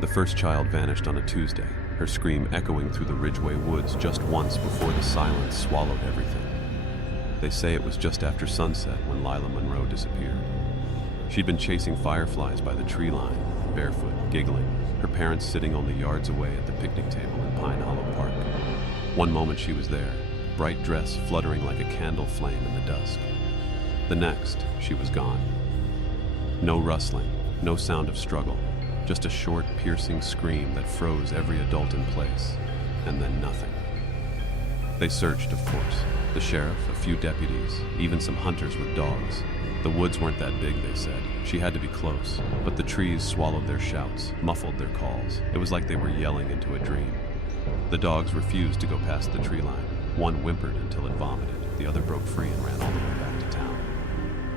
The first child vanished on a Tuesday, her scream echoing through the Ridgeway woods just once before the silence swallowed everything. They say it was just after sunset when Lila Monroe disappeared. She'd been chasing fireflies by the tree line, barefoot, giggling, her parents sitting only yards away at the picnic table in Pine Hollow Park. One moment she was there, bright dress fluttering like a candle flame in the dusk. The next, she was gone. No rustling, no sound of struggle, just a short, piercing scream that froze every adult in place, and then nothing. They searched, of course. The sheriff, a few deputies, even some hunters with dogs. The woods weren't that big, they said. She had to be close, but the trees swallowed their shouts, muffled their calls. It was like they were yelling into a dream. The dogs refused to go past the tree line. One whimpered until it vomited. The other broke free and ran all the way back to town.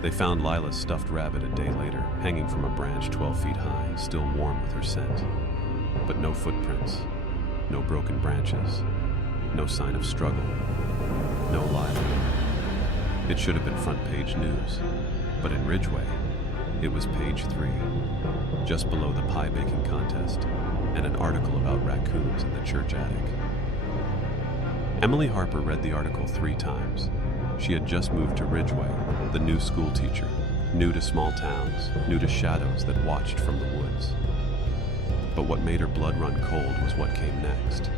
They found Lila's stuffed rabbit a day later, hanging from a branch 12 feet high, still warm with her scent. But no footprints, no broken branches, no sign of struggle, no Lila. It should have been front page news, but in Ridgeway, it was page 3, just below the pie baking contest, and an article about raccoons in the church attic. Emily Harper read the article 3 times. She had just moved to Ridgeway, the new school teacher, new to small towns, new to shadows that watched from the woods. But what made her blood run cold was what came next.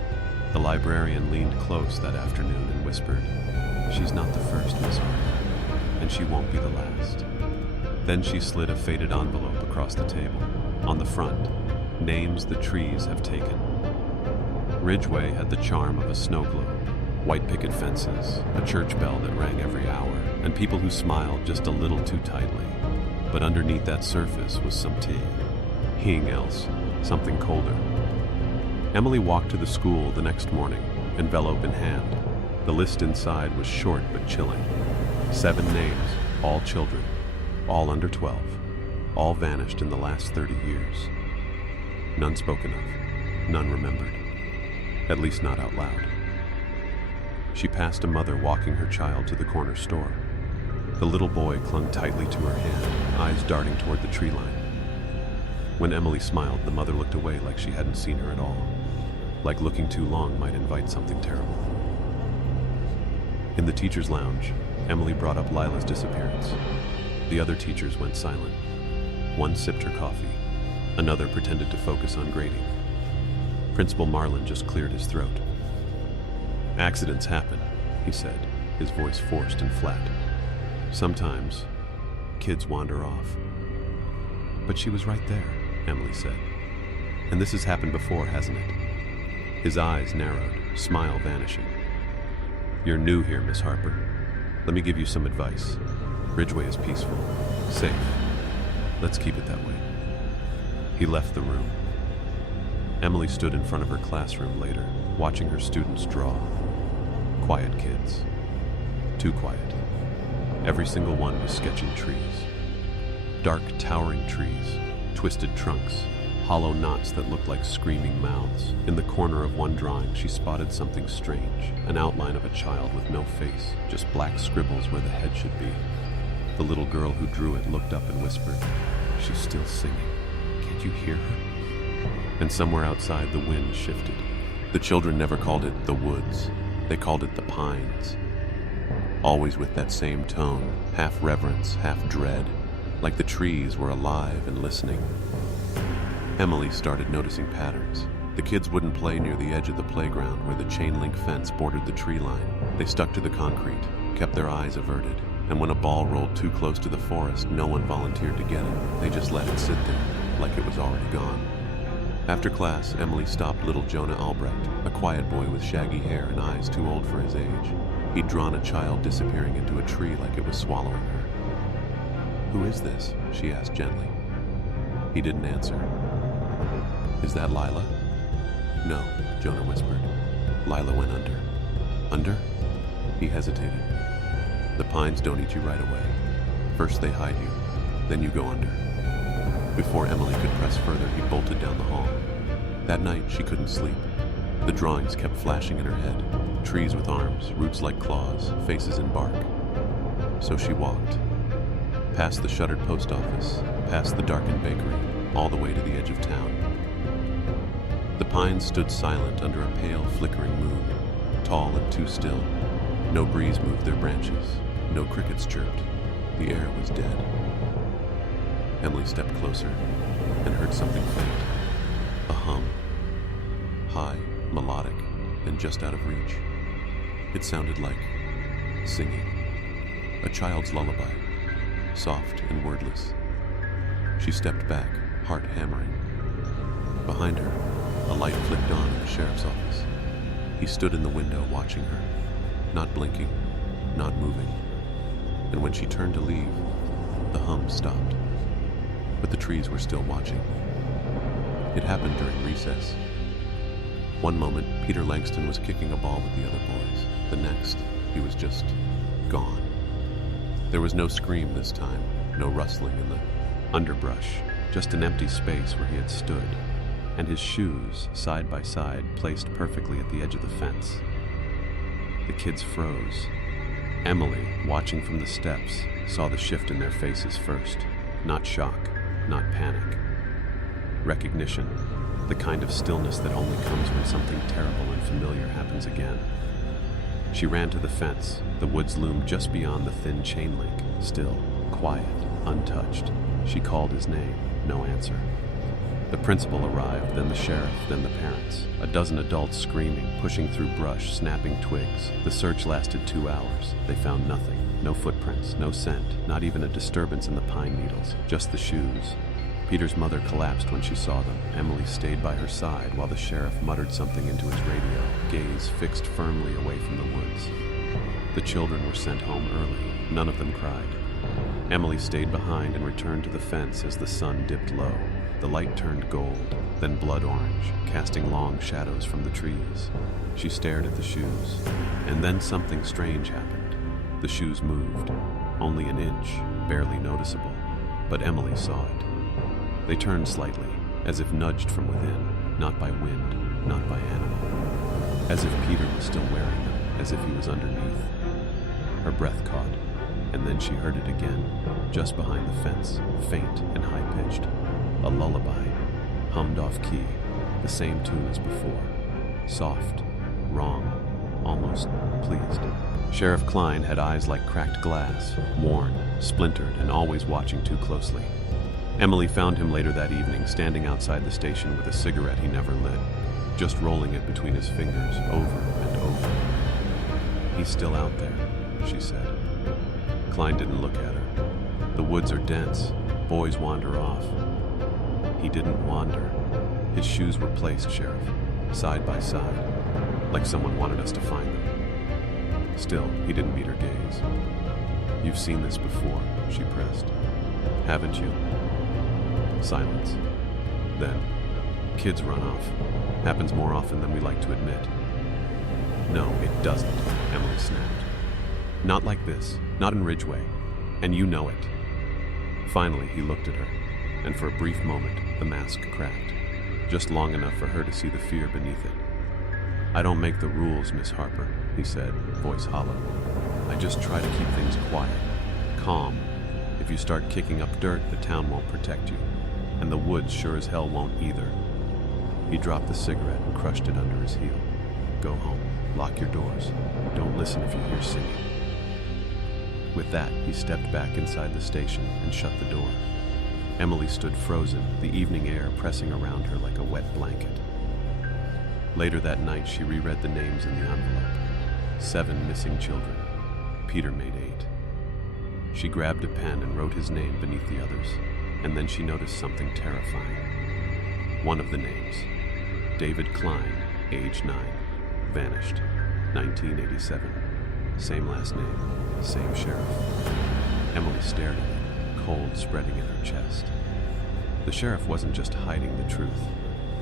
The librarian leaned close that afternoon and whispered, "She's not the first, Miss Harper, and she won't be the last." Then she slid a faded envelope across the table. On the front, names the trees have taken. Ridgeway had the charm of a snow globe. White picket fences, a church bell that rang every hour, and people who smiled just a little too tightly. But underneath that surface was some tea. Else, something colder. Emily walked to the school the next morning, envelope in hand. The list inside was short but chilling. 7 names, all children, all under 12, all vanished in the last 30 years. None spoken of, none remembered, at least not out loud. She passed a mother walking her child to the corner store. The little boy clung tightly to her hand, eyes darting toward the tree line. When Emily smiled, the mother looked away like she hadn't seen her at all, like looking too long might invite something terrible. In the teacher's lounge, Emily brought up Lila's disappearance. The other teachers went silent. One sipped her coffee. Another pretended to focus on grading. Principal Marlin just cleared his throat. "Accidents happen," he said, his voice forced and flat. "Sometimes, kids wander off." "But she was right there," Emily said. "And this has happened before, hasn't it?" His eyes narrowed, smile vanishing. "You're new here, Miss Harper. Let me give you some advice. Ridgeway is peaceful, safe. Let's keep it that way." He left the room. Emily stood in front of her classroom later, watching her students draw. Quiet kids. Too quiet. Every single one was sketching trees. Dark, towering trees, twisted trunks, hollow knots that looked like screaming mouths. In the corner of one drawing, she spotted something strange, an outline of a child with no face, just black scribbles where the head should be. The little girl who drew it looked up and whispered, "She's still singing. Can't you hear her?" And somewhere outside, the wind shifted. The children never called it the woods. They called it the pines. Always with that same tone, half reverence, half dread, like the trees were alive and listening. Emily started noticing patterns. The kids wouldn't play near the edge of the playground where the chain-link fence bordered the tree line. They stuck to the concrete, kept their eyes averted, and when a ball rolled too close to the forest, no one volunteered to get it. They just let it sit there, like it was already gone. After class, Emily stopped little Jonah Albrecht, a quiet boy with shaggy hair and eyes too old for his age. He'd drawn a child disappearing into a tree like it was swallowing her. "Who is this?" she asked gently. He didn't answer. "Is that Lila?" "No," Jonah whispered. "Lila went under." "Under?" He hesitated. "The pines don't eat you right away. First they hide you, then you go under." Before Emily could press further, he bolted down the hall. That night, she couldn't sleep. The drawings kept flashing in her head. Trees with arms, roots like claws, faces in bark. So she walked. Past the shuttered post office, past the darkened bakery, all the way to the edge of town. The pines stood silent under a pale, flickering moon, tall and too still. No breeze moved their branches. No crickets chirped. The air was dead. Emily stepped closer and heard something faint. A hum. High, melodic, and just out of reach. It sounded like singing. A child's lullaby, soft and wordless. She stepped back, heart hammering. Behind her, a light flicked on in the sheriff's office. He stood in the window watching her, not blinking, not moving. And when she turned to leave, the hum stopped. But the trees were still watching. It happened during recess. One moment, Peter Langston was kicking a ball with the other boys. The next, he was just gone. There was no scream this time, no rustling in the underbrush, just an empty space where he had stood, and his shoes, side by side, placed perfectly at the edge of the fence. The kids froze. Emily, watching from the steps, saw the shift in their faces first. Not shock, not panic. Recognition, the kind of stillness that only comes when something terrible and familiar happens again. She ran to the fence. The woods loomed just beyond the thin chain link, still, quiet, untouched. She called his name, no answer. The principal arrived, then the sheriff, then the parents. A dozen adults screaming, pushing through brush, snapping twigs. The search lasted 2 hours. They found nothing. No footprints, no scent, not even a disturbance in the pine needles, just the shoes. Peter's mother collapsed when she saw them. Emily stayed by her side while the sheriff muttered something into his radio, gaze fixed firmly away from the woods. The children were sent home early. None of them cried. Emily stayed behind and returned to the fence as the sun dipped low. The light turned gold, then blood orange, casting long shadows from the trees. She stared at the shoes, and then something strange happened. The shoes moved, only an inch, barely noticeable, but Emily saw it. They turned slightly, as if nudged from within, not by wind, not by animal. As if Peter was still wearing them, as if he was underneath. Her breath caught, and then she heard it again, just behind the fence, faint and high-pitched. A lullaby, hummed off-key, the same tune as before. Soft, wrong, almost pleased. Sheriff Klein had eyes like cracked glass, worn, splintered, and always watching too closely. Emily found him later that evening, standing outside the station with a cigarette he never lit, just rolling it between his fingers, over and over. "He's still out there," she said. Klein didn't look at her. "The woods are dense. Boys wander off." He didn't wander. His shoes were placed, Sheriff, side by side, like someone wanted us to find them. Still, he didn't meet her gaze. "You've seen this before," she pressed. "Haven't you?" Silence. Then, "Kids run off. Happens more often than we like to admit." "No, it doesn't," Emily snapped. "Not like this. Not in Ridgeway. And you know it." Finally, he looked at her, and for a brief moment, the mask cracked, just long enough for her to see the fear beneath it. "I don't make the rules, Miss Harper," he said, voice hollow. "I just try to keep things quiet, calm. If you start kicking up dirt, the town won't protect you, and the woods sure as hell won't either." He dropped the cigarette and crushed it under his heel. "Go home. Lock your doors. Don't listen if you hear singing." With that, he stepped back inside the station and shut the door. Emily stood frozen, the evening air pressing around her like a wet blanket. Later that night, she reread the names in the envelope. 7 missing children. Peter made 8. She grabbed a pen and wrote his name beneath the others, and then she noticed something terrifying. One of the names, David Klein, age 9, vanished, 1987. Same last name, same sheriff. Emily stared at it, cold spreading in her chest. The sheriff wasn't just hiding the truth.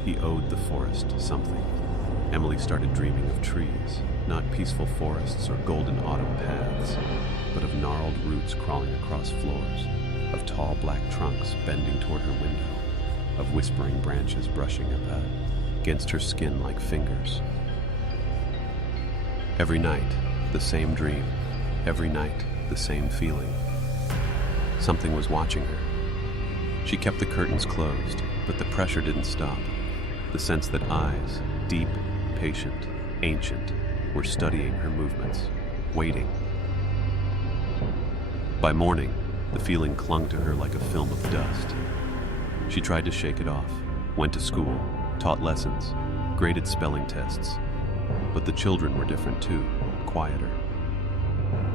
He owed the forest something. Emily started dreaming of trees, not peaceful forests or golden autumn paths, but of gnarled roots crawling across floors, of tall black trunks bending toward her window, of whispering branches brushing up against her skin like fingers. Every night, the same dream. Every night, the same feeling. Something was watching her. She kept the curtains closed, but the pressure didn't stop. The sense that eyes, deep, patient, ancient, were studying her movements, waiting. By morning, the feeling clung to her like a film of dust. She tried to shake it off, went to school, taught lessons, graded spelling tests. But the children were different too, quieter.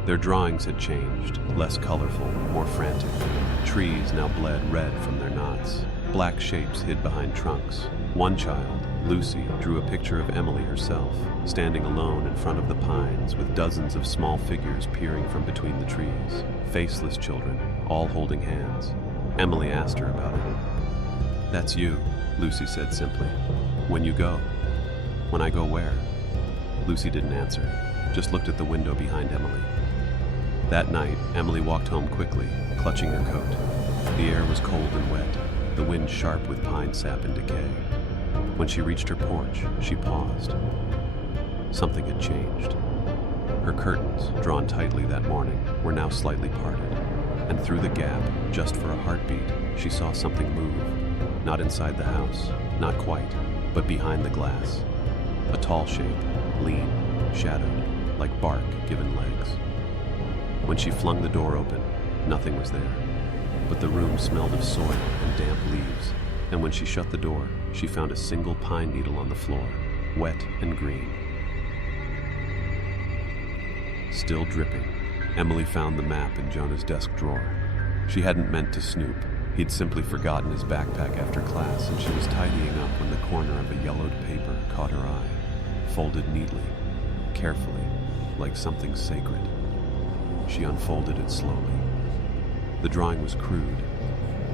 Their drawings had changed, less colorful, more frantic. Trees now bled red from their knots. Black shapes hid behind trunks. One child, Lucy, drew a picture of Emily herself, standing alone in front of the pines with dozens of small figures peering from between the trees. Faceless children, all holding hands. Emily asked her about it. "That's you," Lucy said simply. "When you go." "When I go where?" Lucy didn't answer, just looked at the window behind Emily. That night, Emily walked home quickly, clutching her coat. The air was cold and wet, the wind sharp with pine sap and decay. When she reached her porch, she paused. Something had changed. Her curtains, drawn tightly that morning, were now slightly parted, and through the gap, just for a heartbeat, she saw something move. Not inside the house, not quite, but behind the glass. A tall shape, lean, shadowed, like bark given legs. When she flung the door open, nothing was there, but the room smelled of soil and damp leaves, and when she shut the door, she found a single pine needle on the floor, wet and green. Still dripping, Emily found the map in Jonah's desk drawer. She hadn't meant to snoop. He'd simply forgotten his backpack after class, and she was tidying up when the corner of a yellowed paper caught her eye, folded neatly, carefully, like something sacred. She unfolded it slowly. The drawing was crude,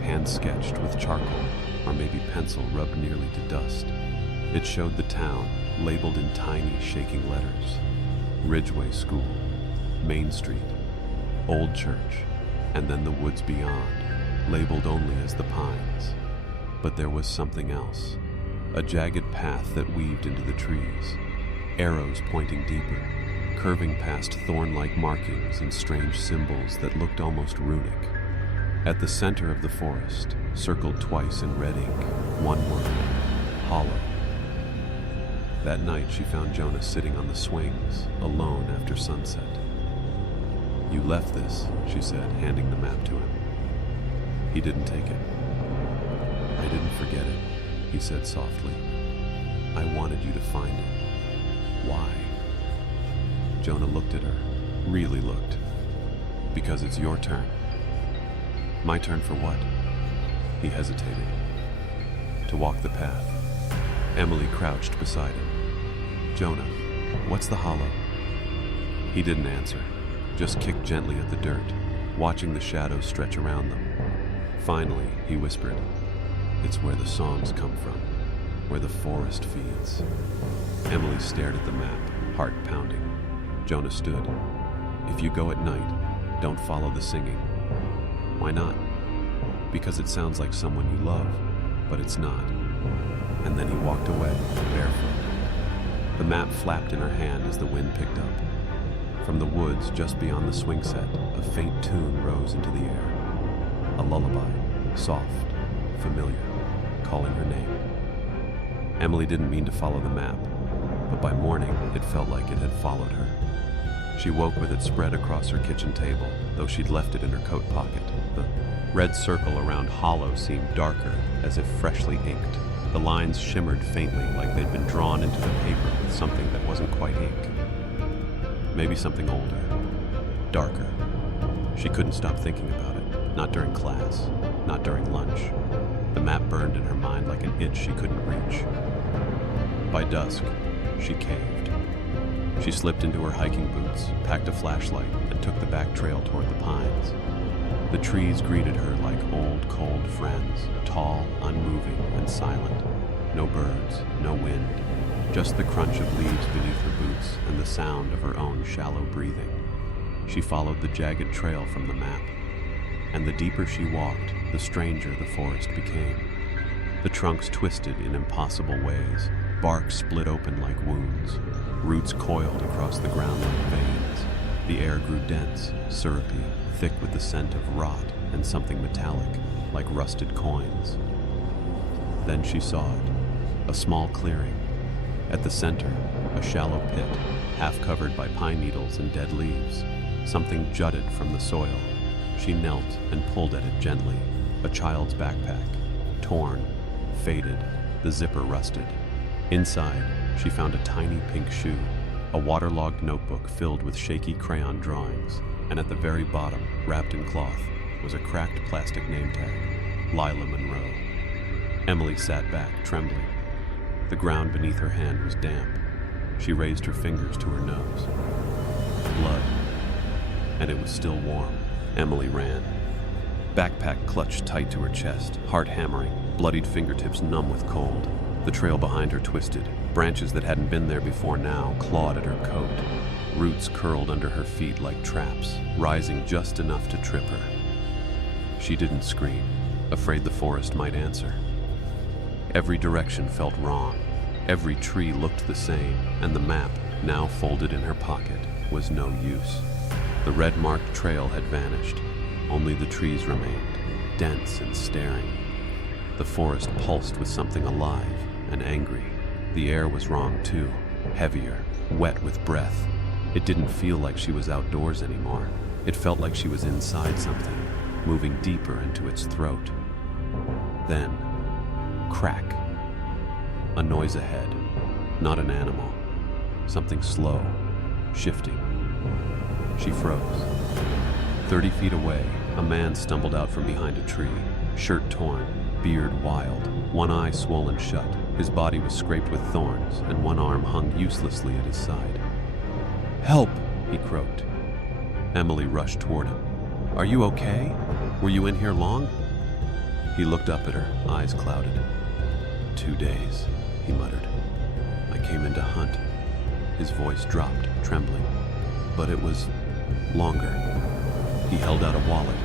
hand-sketched with charcoal, or maybe pencil rubbed nearly to dust. It showed the town, labeled in tiny, shaking letters. Ridgeway School, Main Street, Old Church, and then the woods beyond, labeled only as the Pines. But there was something else, a jagged path that weaved into the trees, arrows pointing deeper, curving past thorn-like markings and strange symbols that looked almost runic. At the center of the forest, circled twice in red ink, one word, hollow. That night she found Jonah sitting on the swings, alone after sunset. "You left this," she said, handing the map to him. He didn't take it. "I didn't forget it," he said softly. "I wanted you to find it." "Why?" Jonah looked at her, really looked. "Because it's your turn." "My turn for what?" He hesitated. "To walk the path." Emily crouched beside him. "Jonah, what's the hollow?" He didn't answer, just kicked gently at the dirt, watching the shadows stretch around them. Finally, he whispered, "It's where the songs come from, where the forest feeds." Emily stared at the map, heart pounding. Jonah stood. "If you go at night, don't follow the singing." "Why not?" "Because it sounds like someone you love, but it's not." And then he walked away, barefoot. The map flapped in her hand as the wind picked up. From the woods just beyond the swing set, a faint tune rose into the air. A lullaby, soft, familiar, calling her name. Emily didn't mean to follow the map, but by morning it felt like it had followed her. She woke with it spread across her kitchen table, though she'd left it in her coat pocket. The red circle around hollow seemed darker, as if freshly inked. The lines shimmered faintly, like they'd been drawn into the paper with something that wasn't quite ink. Maybe something older, darker. She couldn't stop thinking about it, not during class, not during lunch. The map burned in her mind like an itch she couldn't reach. By dusk, she caved. She slipped into her hiking boots, packed a flashlight, and took the back trail toward the pines. The trees greeted her like old, cold friends, tall, unmoving, and silent. No birds, no wind, just the crunch of leaves beneath her boots and the sound of her own shallow breathing. She followed the jagged trail from the map, and the deeper she walked, the stranger the forest became. The trunks twisted in impossible ways, bark split open like wounds, roots coiled across the ground like veins. The air grew dense, syrupy, thick with the scent of rot and something metallic, like rusted coins. Then she saw it, A small clearing. At the center, a shallow pit, half covered by pine needles and dead leaves. Something jutted from the soil. She knelt and pulled at it gently. A child's backpack, torn, faded, the zipper rusted. Inside, she found a tiny pink shoe, a waterlogged notebook filled with shaky crayon drawings, and at the very bottom, wrapped in cloth, was a cracked plastic name tag, Lila Monroe. Emily sat back, trembling. The ground beneath her hand was damp. She raised her fingers to her nose. Blood. And it was still warm. Emily ran. Backpack clutched tight to her chest, heart hammering, bloodied fingertips numb with cold. The trail behind her twisted. Branches that hadn't been there before now clawed at her coat. Roots curled under her feet like traps, rising just enough to trip her. She didn't scream, afraid the forest might answer. Every direction felt wrong. Every tree looked the same, and the map, now folded in her pocket, was no use. The red-marked trail had vanished. Only the trees remained, dense and staring. The forest pulsed with something alive and angry. The air was wrong too, heavier, wet with breath. It didn't feel like she was outdoors anymore. It felt like she was inside something, moving deeper into its throat. Then, crack. A noise ahead. Not an animal. Something slow, shifting. She froze. 30 feet away, a man stumbled out from behind a tree, shirt torn, beard wild, one eye swollen shut. His body was scraped with thorns, and one arm hung uselessly at his side. "Help!" he croaked. Emily rushed toward him. "Are you okay? Were you in here long?" He looked up at her, eyes clouded. 2 days, he muttered. "I came in to hunt." His voice dropped, trembling. But it was longer. He held out a wallet.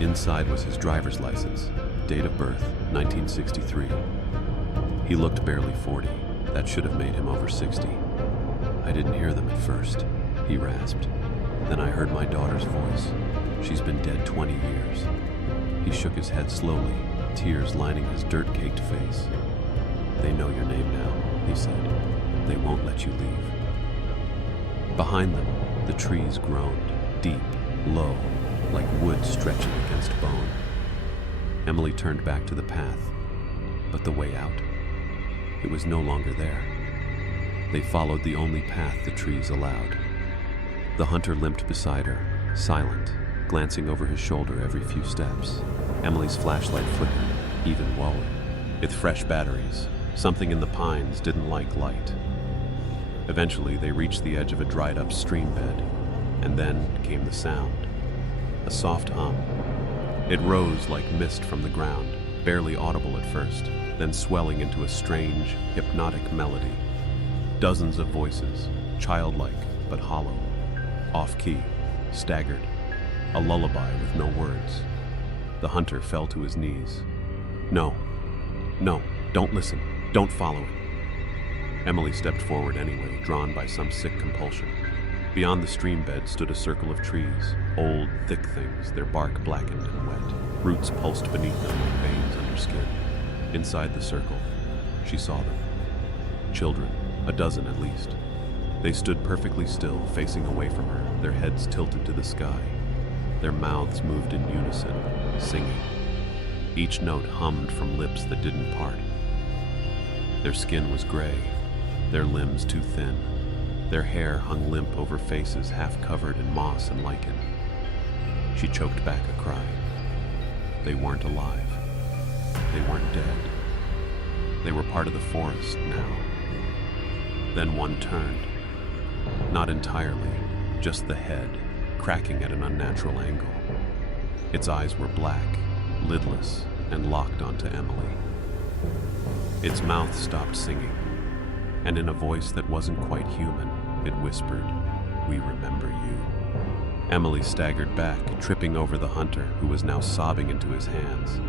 Inside was his driver's license. Date of birth, 1963. He looked barely 40. That should have made him over 60. "I didn't hear them at first," he rasped. "Then I heard my daughter's voice. She's been dead 20 years. He shook his head slowly, tears lining his dirt-caked face. "They know your name now," he said. "They won't let you leave." Behind them, the trees groaned, deep, low, like wood stretching against bone. Emily turned back to the path, but the way out, it was no longer there. They followed the only path the trees allowed. The hunter limped beside her, silent, glancing over his shoulder every few steps. Emily's flashlight flickered, even lower. With fresh batteries, something in the pines didn't like light. Eventually, they reached the edge of a dried-up stream bed, and then came the sound. A soft hum. It rose like mist from the ground, barely audible at first, then swelling into a strange, hypnotic melody. Dozens of voices, childlike but hollow, off-key, staggered, a lullaby with no words. The hunter fell to his knees. No, don't listen, don't follow it." Emily stepped forward anyway, drawn by some sick compulsion. Beyond the stream bed stood a circle of trees, old, thick things, their bark blackened and wet. Roots pulsed beneath them like veins under skin. Inside the circle, she saw them. Children, a dozen at least. They stood perfectly still, facing away from her, their heads tilted to the sky. Their mouths moved in unison, singing. Each note hummed from lips that didn't part. Their skin was gray, their limbs too thin. Their hair hung limp over faces half covered in moss and lichen. She choked back a cry. They weren't alive. They weren't dead. They were part of the forest now. Then one turned. Not entirely, just the head, cracking at an unnatural angle. Its eyes were black, lidless, and locked onto Emily. Its mouth stopped singing, and in a voice that wasn't quite human, it whispered, "We remember you." Emily staggered back, tripping over the hunter, who was now sobbing into his hands.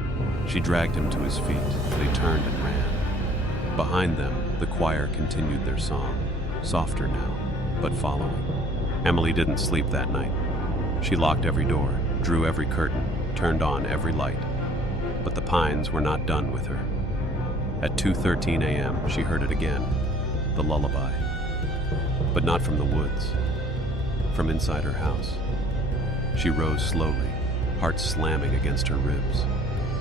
She dragged him to his feet. They turned and ran. Behind them, the choir continued their song, softer now, but following. Emily didn't sleep that night. She locked every door, drew every curtain, turned on every light. But the pines were not done with her. At 2:13 a.m., she heard it again, the lullaby. But not from the woods, from inside her house. She rose slowly, heart slamming against her ribs.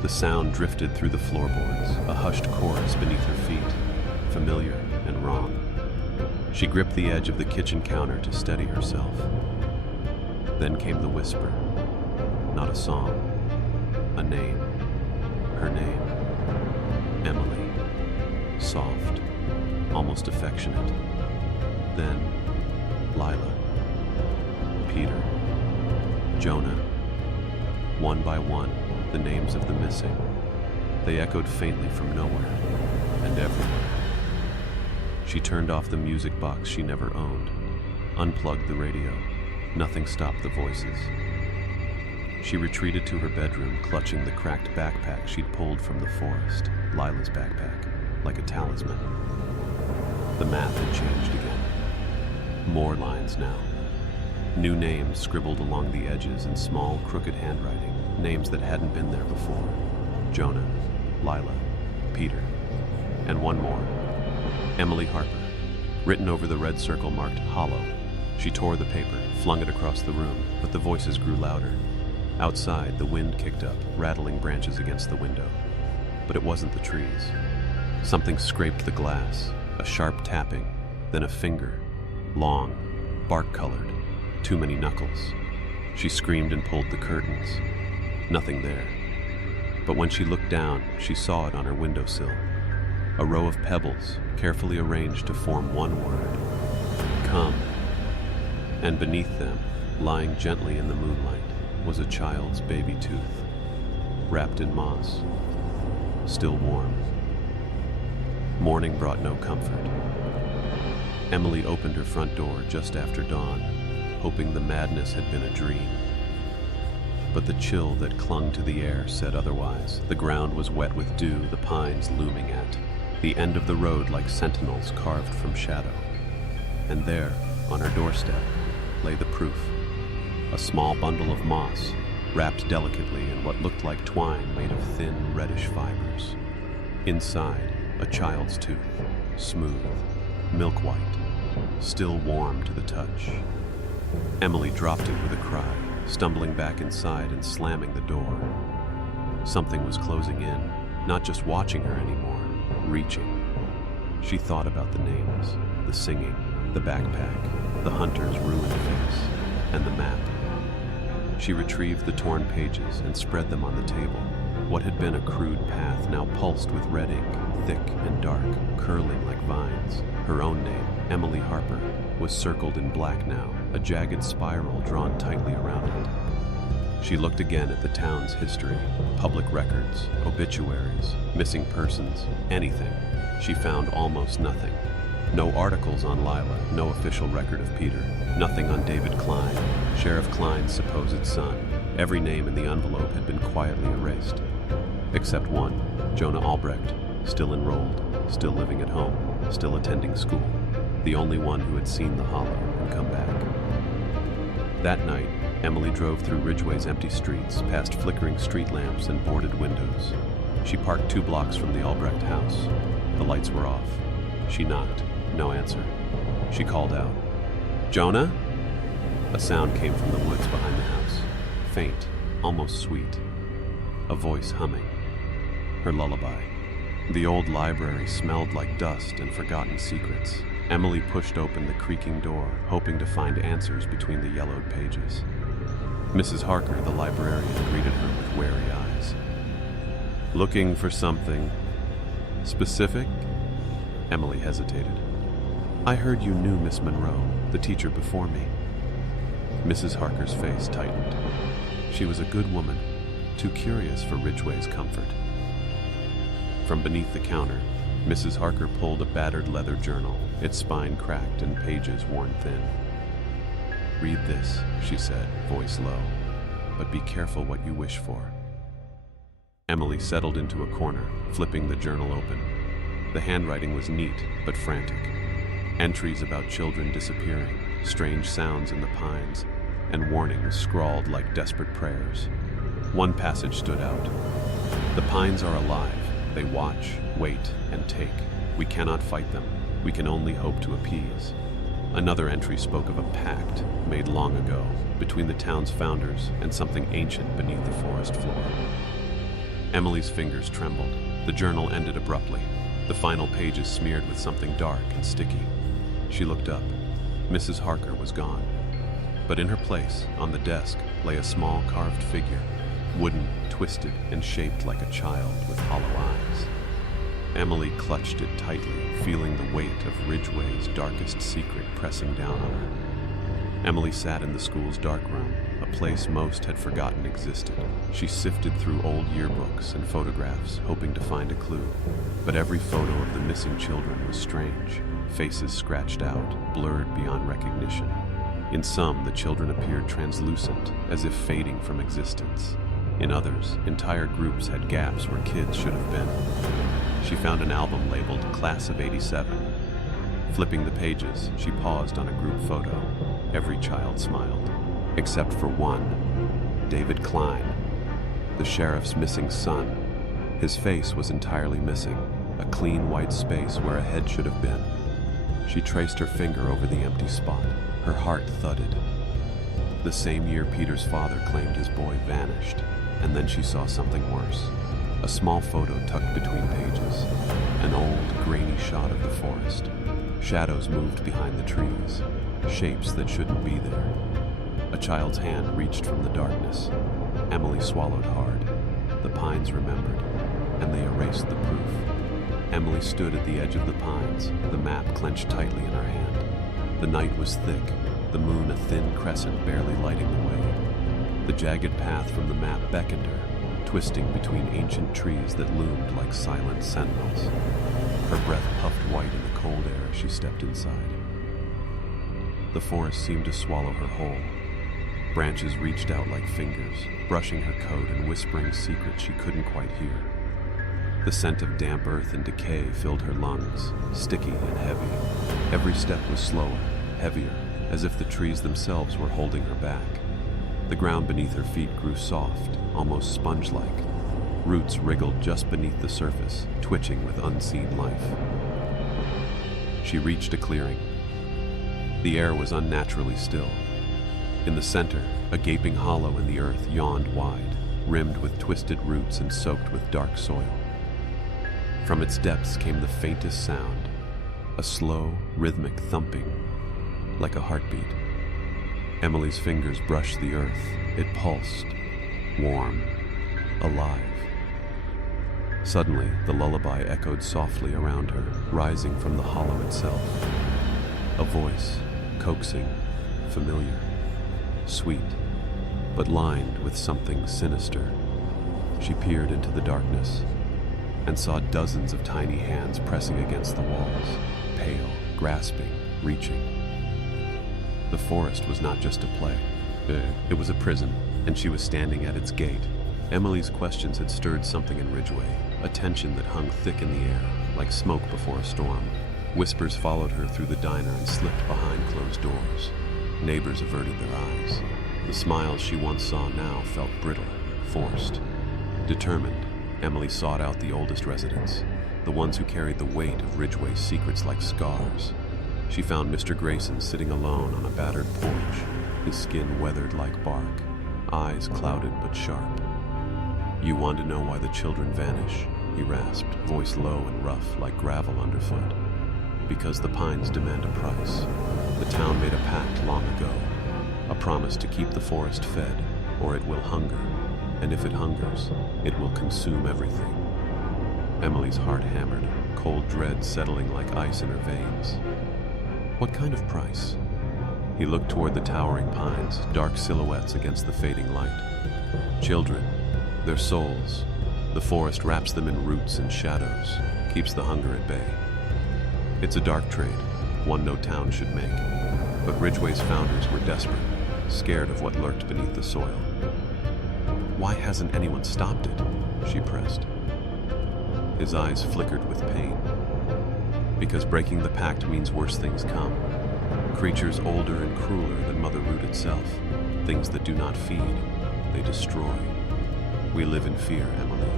The sound drifted through the floorboards, a hushed chorus beneath her feet, familiar and wrong. She gripped the edge of the kitchen counter to steady herself. Then came the whisper. Not a song, a name. Her name. Emily. Soft, almost affectionate. Then, Lila. Peter. Jonah. One by one, the names of the missing. They echoed faintly from nowhere and everywhere. She turned off the music box she never owned, unplugged the radio. Nothing stopped the voices. She retreated to her bedroom, clutching the cracked backpack she'd pulled from the forest, Lila's backpack, like a talisman. The map had changed again. More lines now. New names scribbled along the edges in small, crooked handwriting, names that hadn't been there before. Jonah, Lila, Peter, and one more. Emily Harper, written over the red circle marked Hollow. She tore the paper, flung it across the room, but the voices grew louder. Outside, the wind kicked up, rattling branches against the window. But it wasn't the trees. Something scraped the glass, a sharp tapping, then a finger, long, bark-colored, too many knuckles. She screamed and pulled the curtains. Nothing there. But when she looked down, she saw it on her windowsill. A row of pebbles, carefully arranged to form one word. Come. And beneath them, lying gently in the moonlight, was a child's baby tooth, wrapped in moss, still warm. Morning brought no comfort. Emily opened her front door just after dawn, hoping the madness had been a dream. But the chill that clung to the air said otherwise. The ground was wet with dew, the pines looming at the end of the road like sentinels carved from shadow. And there, on her doorstep, lay the proof. A small bundle of moss, wrapped delicately in what looked like twine made of thin, reddish fibers. Inside, a child's tooth, smooth, milk-white, still warm to the touch. Emily dropped it with a cry, stumbling back inside and slamming the door. Something was closing in, not just watching her anymore, reaching. She thought about the names, the singing, the backpack, the hunter's ruined face, and the map. She retrieved the torn pages and spread them on the table. What had been a crude path now pulsed with red ink, thick and dark, curling like vines. Her own name, Emily Harper, was circled in black now, a jagged spiral drawn tightly around it. She looked again at the town's history, public records, obituaries, missing persons, anything. She found almost nothing. No articles on Lila, no official record of Peter, nothing on David Klein, Sheriff Klein's supposed son. Every name in the envelope had been quietly erased. Except one, Jonah Albrecht, still enrolled, still living at home, still attending school. The only one who had seen the hollow and come back. That night, Emily drove through Ridgeway's empty streets, past flickering street lamps and boarded windows. She parked 2 blocks from the Albrecht house. The lights were off. She knocked. No answer. She called out, "Jonah?" A sound came from the woods behind the house. Faint, almost sweet. A voice humming. Her lullaby. The old library smelled like dust and forgotten secrets. Emily pushed open the creaking door, hoping to find answers between the yellowed pages. Mrs. Harker, the librarian, greeted her with wary eyes. "Looking for something specific?" Emily hesitated. "I heard you knew Miss Monroe, the teacher before me." Mrs. Harker's face tightened. She was a good woman, too curious for Ridgeway's comfort. From beneath the counter, Mrs. Harker pulled a battered leather journal, its spine cracked and pages worn thin. "Read this," she said, voice low, "but be careful what you wish for." Emily settled into a corner, flipping the journal open. The handwriting was neat, but frantic. Entries about children disappearing, strange sounds in the pines, and warnings scrawled like desperate prayers. One passage stood out. "The pines are alive, They watch, wait, and take. We cannot fight them. We can only hope to appease. Another entry spoke of a pact made long ago between the town's founders and something ancient beneath the forest floor. Emily's fingers trembled. The journal ended abruptly, the final pages smeared with something dark and sticky. She looked up. Mrs. Harker was gone. But in her place, on the desk, lay a small carved figure, wooden, twisted, and shaped like a child with hollow eyes. Emily clutched it tightly, feeling the weight of Ridgeway's darkest secret pressing down on her. Emily sat in the school's dark room, a place most had forgotten existed. She sifted through old yearbooks and photographs, hoping to find a clue. But every photo of the missing children was strange, faces scratched out, blurred beyond recognition. In some, the children appeared translucent, as if fading from existence. In others, entire groups had gaps where kids should have been. She found an album labeled Class of '87. Flipping the pages, she paused on a group photo. Every child smiled, except for one, David Klein, the sheriff's missing son. His face was entirely missing, a clean white space where a head should have been. She traced her finger over the empty spot. Her heart thudded. The same year Peter's father claimed his boy vanished, and then she saw something worse. A small photo tucked between pages, an old, grainy shot of the forest. Shadows moved behind the trees, shapes that shouldn't be there. A child's hand reached from the darkness. Emily swallowed hard. The pines remembered, and they erased the proof. Emily stood at the edge of the pines, the map clenched tightly in her hand. The night was thick, the moon a thin crescent barely lighting the way. The jagged path from the map beckoned her, twisting between ancient trees that loomed like silent sentinels. Her breath puffed white in the cold air as she stepped inside. The forest seemed to swallow her whole. Branches reached out like fingers, brushing her coat and whispering secrets she couldn't quite hear. The scent of damp earth and decay filled her lungs, sticky and heavy. Every step was slower, heavier, as if the trees themselves were holding her back. The ground beneath her feet grew soft, almost sponge-like. Roots wriggled just beneath the surface, twitching with unseen life. She reached a clearing. The air was unnaturally still. In the center, a gaping hollow in the earth yawned wide, rimmed with twisted roots and soaked with dark soil. From its depths came the faintest sound, a slow, rhythmic thumping, like a heartbeat. Emily's fingers brushed the earth. It pulsed, warm, alive. Suddenly, the lullaby echoed softly around her, rising from the hollow itself. A voice, coaxing, familiar, sweet, but lined with something sinister. She peered into the darkness and saw dozens of tiny hands pressing against the walls, pale, grasping, reaching. The forest was not just a play. It was a prison, and she was standing at its gate. Emily's questions had stirred something in Ridgeway, a tension that hung thick in the air, like smoke before a storm. Whispers followed her through the diner and slipped behind closed doors. Neighbors averted their eyes. The smiles she once saw now felt brittle, forced. Determined, Emily sought out the oldest residents, the ones who carried the weight of Ridgeway's secrets like scars. She found Mr. Grayson sitting alone on a battered porch, his skin weathered like bark, eyes clouded but sharp. "You want to know why the children vanish?" he rasped, voice low and rough like gravel underfoot. "Because the pines demand a price. The town made a pact long ago, a promise to keep the forest fed, or it will hunger, and if it hungers, it will consume everything." Emily's heart hammered, cold dread settling like ice in her veins. What kind of price? He looked toward the towering pines, dark silhouettes against the fading light. Children, their souls. The forest wraps them in roots and shadows, keeps the hunger at bay. It's a dark trade, one no town should make. But Ridgeway's founders were desperate, scared of what lurked beneath the soil. "Why hasn't anyone stopped it?" she pressed. His eyes flickered with pain. "Because breaking the pact means worse things come. Creatures older and crueler than Mother Root itself. Things that do not feed, they destroy. We live in fear, Emily.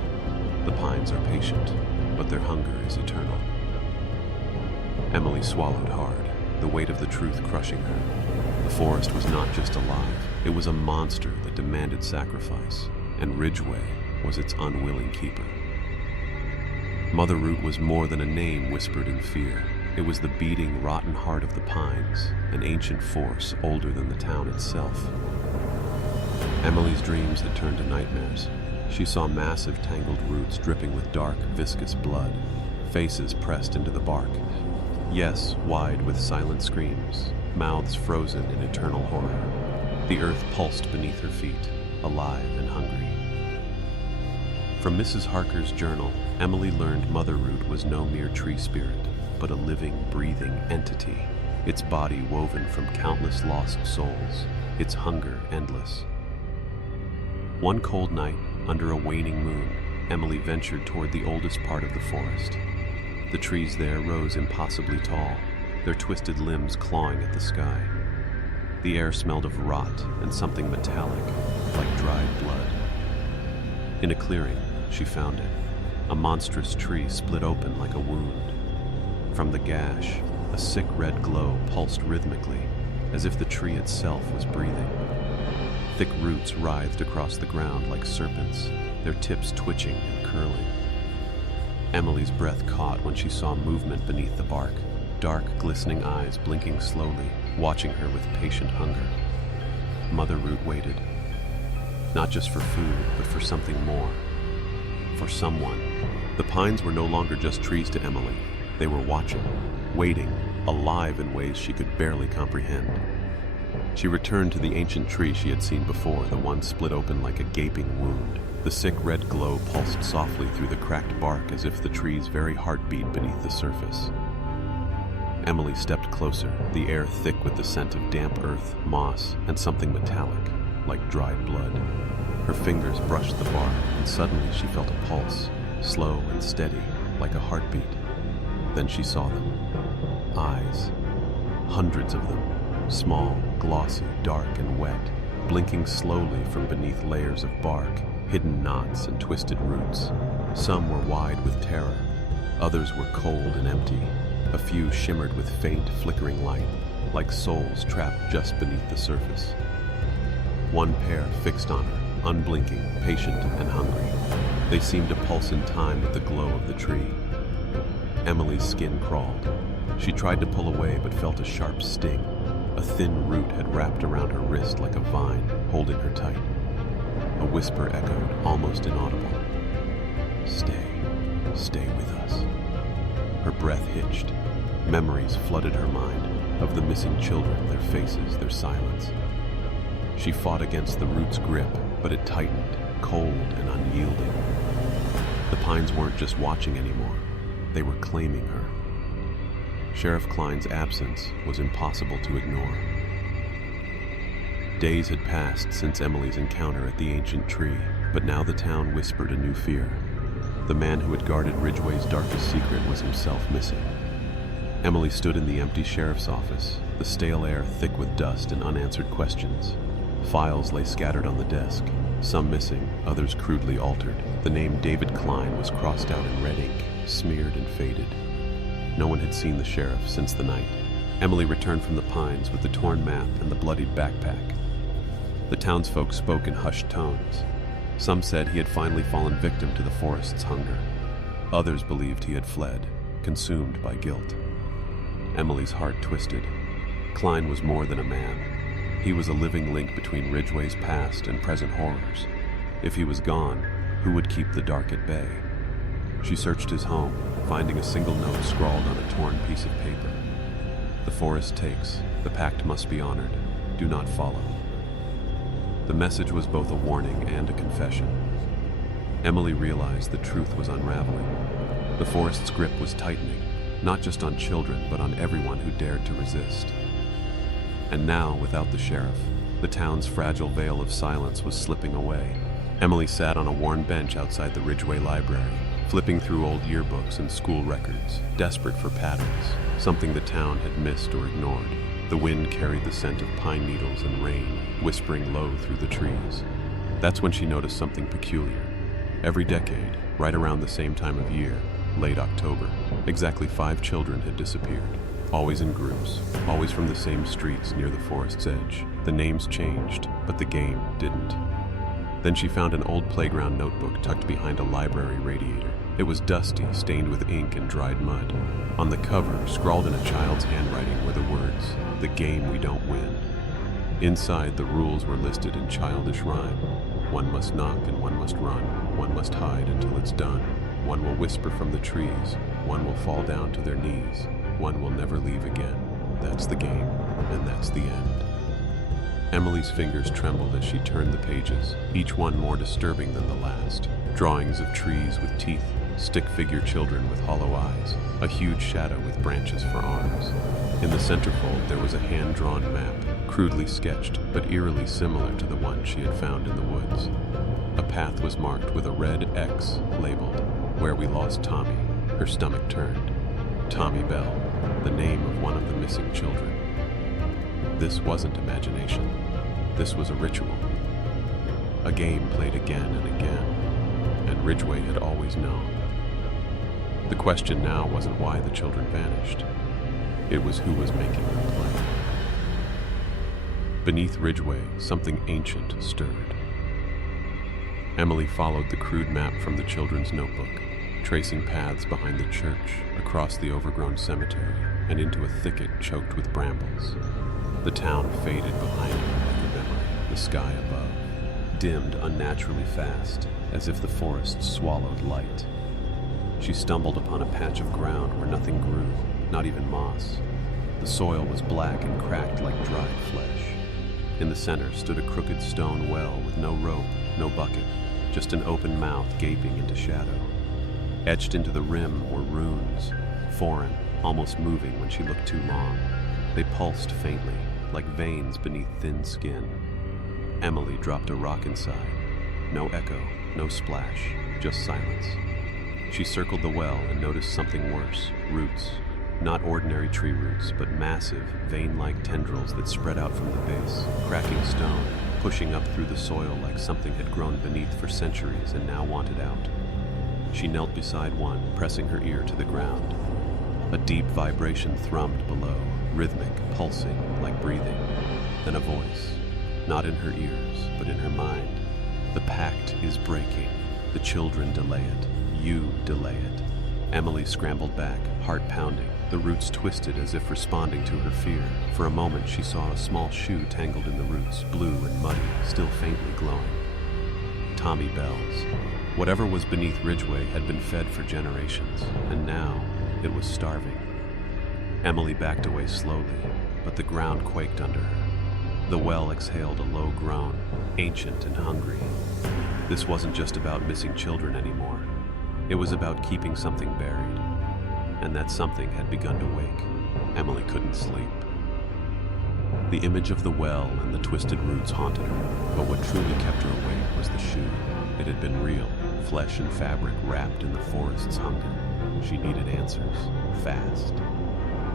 The pines are patient, but their hunger is eternal. Emily swallowed hard, the weight of the truth crushing her. The forest was not just alive, it was a monster that demanded sacrifice, and Ridgeway was its unwilling keeper. Mother Root was more than a name whispered in fear. It was the beating, rotten heart of the pines, an ancient force older than the town itself. Emily's dreams had turned to nightmares. She saw massive, tangled roots dripping with dark, viscous blood, faces pressed into the bark. Yes, wide with silent screams, mouths frozen in eternal horror. The earth pulsed beneath her feet, alive and hungry. From Mrs. Harker's journal, Emily learned Mother Root was no mere tree spirit, but a living, breathing entity, its body woven from countless lost souls, its hunger endless. One cold night, under a waning moon, Emily ventured toward the oldest part of the forest. The trees there rose impossibly tall, their twisted limbs clawing at the sky. The air smelled of rot and something metallic, like dried blood. In a clearing, she found it, a monstrous tree split open like a wound. From the gash, a sick red glow pulsed rhythmically, as if the tree itself was breathing. Thick roots writhed across the ground like serpents, their tips twitching and curling. Emily's breath caught when she saw movement beneath the bark, dark, glistening eyes blinking slowly, watching her with patient hunger. Mother Root waited, not just for food, but for something more. For someone. The pines were no longer just trees to Emily. They were watching, waiting, alive in ways she could barely comprehend. She returned to the ancient tree she had seen before, the one split open like a gaping wound. The sick red glow pulsed softly through the cracked bark as if the tree's very heart beat beneath the surface. Emily stepped closer, the air thick with the scent of damp earth, moss, and something metallic, like dried blood. Her fingers brushed the bark, and suddenly she felt a pulse, slow and steady, like a heartbeat. Then she saw them. Eyes. Hundreds of them. Small, glossy, dark, and wet, blinking slowly from beneath layers of bark, hidden knots and twisted roots. Some were wide with terror. Others were cold and empty. A few shimmered with faint, flickering light, like souls trapped just beneath the surface. One pair fixed on her, unblinking, patient, and hungry. They seemed to pulse in time with the glow of the tree. Emily's skin crawled. She tried to pull away but felt a sharp sting. A thin root had wrapped around her wrist like a vine, holding her tight. A whisper echoed, almost inaudible. Stay with us. Her breath hitched. Memories flooded her mind, of the missing children, their faces, their silence. She fought against the root's grip, but it tightened, cold and unyielding. The pines weren't just watching anymore. They were claiming her. Sheriff Klein's absence was impossible to ignore. Days had passed since Emily's encounter at the ancient tree, but now the town whispered a new fear. The man who had guarded Ridgeway's darkest secret was himself missing. Emily stood in the empty sheriff's office, the stale air thick with dust and unanswered questions. Files lay scattered on the desk, some missing, others crudely altered. The name David Klein was crossed out in red ink, smeared and faded. No one had seen the sheriff since the night. Emily returned from the pines with the torn map and the bloodied backpack. The townsfolk spoke in hushed tones. Some said he had finally fallen victim to the forest's hunger. Others believed he had fled, consumed by guilt. Emily's heart twisted. Klein was more than a man. He was a living link between Ridgeway's past and present horrors. If he was gone, who would keep the dark at bay? She searched his home, finding a single note scrawled on a torn piece of paper. The forest takes, the pact must be honored. Do not follow. The message was both a warning and a confession. Emily realized the truth was unraveling. The forest's grip was tightening, not just on children, but on everyone who dared to resist. And now, without the sheriff, the town's fragile veil of silence was slipping away. Emily sat on a worn bench outside the Ridgeway library, flipping through old yearbooks and school records, desperate for patterns, something the town had missed or ignored. The wind carried the scent of pine needles and rain, whispering low through the trees. That's when she noticed something peculiar. Every decade, Right around the same time of year, late October, exactly 5 children had disappeared. Always in groups, always from the same streets near the forest's edge. The names changed, but the game didn't. Then she found an old playground notebook tucked behind a library radiator. It was dusty, stained with ink and dried mud. On the cover, scrawled in a child's handwriting, were the words, "The game we don't win." Inside, the rules were listed in childish rhyme. One must knock and one must run. One must hide until it's done. One will whisper from the trees. One will fall down to their knees. One will never leave again. That's the game, and that's the end. Emily's fingers trembled as she turned the pages, each one more disturbing than the last. Drawings of trees with teeth, stick-figure children with hollow eyes, a huge shadow with branches for arms. In the centerfold, there was a hand-drawn map, crudely sketched, but eerily similar to the one she had found in the woods. A path was marked with a red X labeled, "Where we lost Tommy." Her stomach turned. Tommy Bell, the name of one of the missing children. This wasn't imagination. This was a ritual. A game played again and again, and Ridgeway had always known. The question now wasn't why the children vanished. It was who was making them play. Beneath Ridgeway, something ancient stirred. Emily followed the crude map from the children's notebook, tracing paths behind the church, across the overgrown cemetery, and into a thicket choked with brambles. The town faded behind her like a memory, the sky above, dimmed unnaturally fast, as if the forest swallowed light. She stumbled upon a patch of ground where nothing grew, not even moss. The soil was black and cracked like dried flesh. In the center stood a crooked stone well with no rope, no bucket, just an open mouth gaping into shadow. Etched into the rim were runes, foreign, almost moving when she looked too long. They pulsed faintly, like veins beneath thin skin. Emily dropped a rock inside. No echo, no splash, just silence. She circled the well and noticed something worse, roots. Not ordinary tree roots, but massive, vein-like tendrils that spread out from the base, cracking stone, pushing up through the soil like something had grown beneath for centuries and now wanted out. She knelt beside one, pressing her ear to the ground. A deep vibration thrummed below, rhythmic, pulsing, like breathing. Then a voice, not in her ears, but in her mind. The pact is breaking. The children delay it. You delay it. Emily scrambled back, heart pounding. The roots twisted as if responding to her fear. For a moment, she saw a small shoe tangled in the roots, blue and muddy, still faintly glowing. Tommy Bell's. Whatever was beneath Ridgeway had been fed for generations, and now it was starving. Emily backed away slowly, but the ground quaked under her. The well exhaled a low groan, ancient and hungry. This wasn't just about missing children anymore. It was about keeping something buried. And that something had begun to wake. Emily couldn't sleep. The image of the well and the twisted roots haunted her, but what truly kept her awake was the shoe. It had been real, flesh and fabric wrapped in the forest's hunger. She needed answers, fast.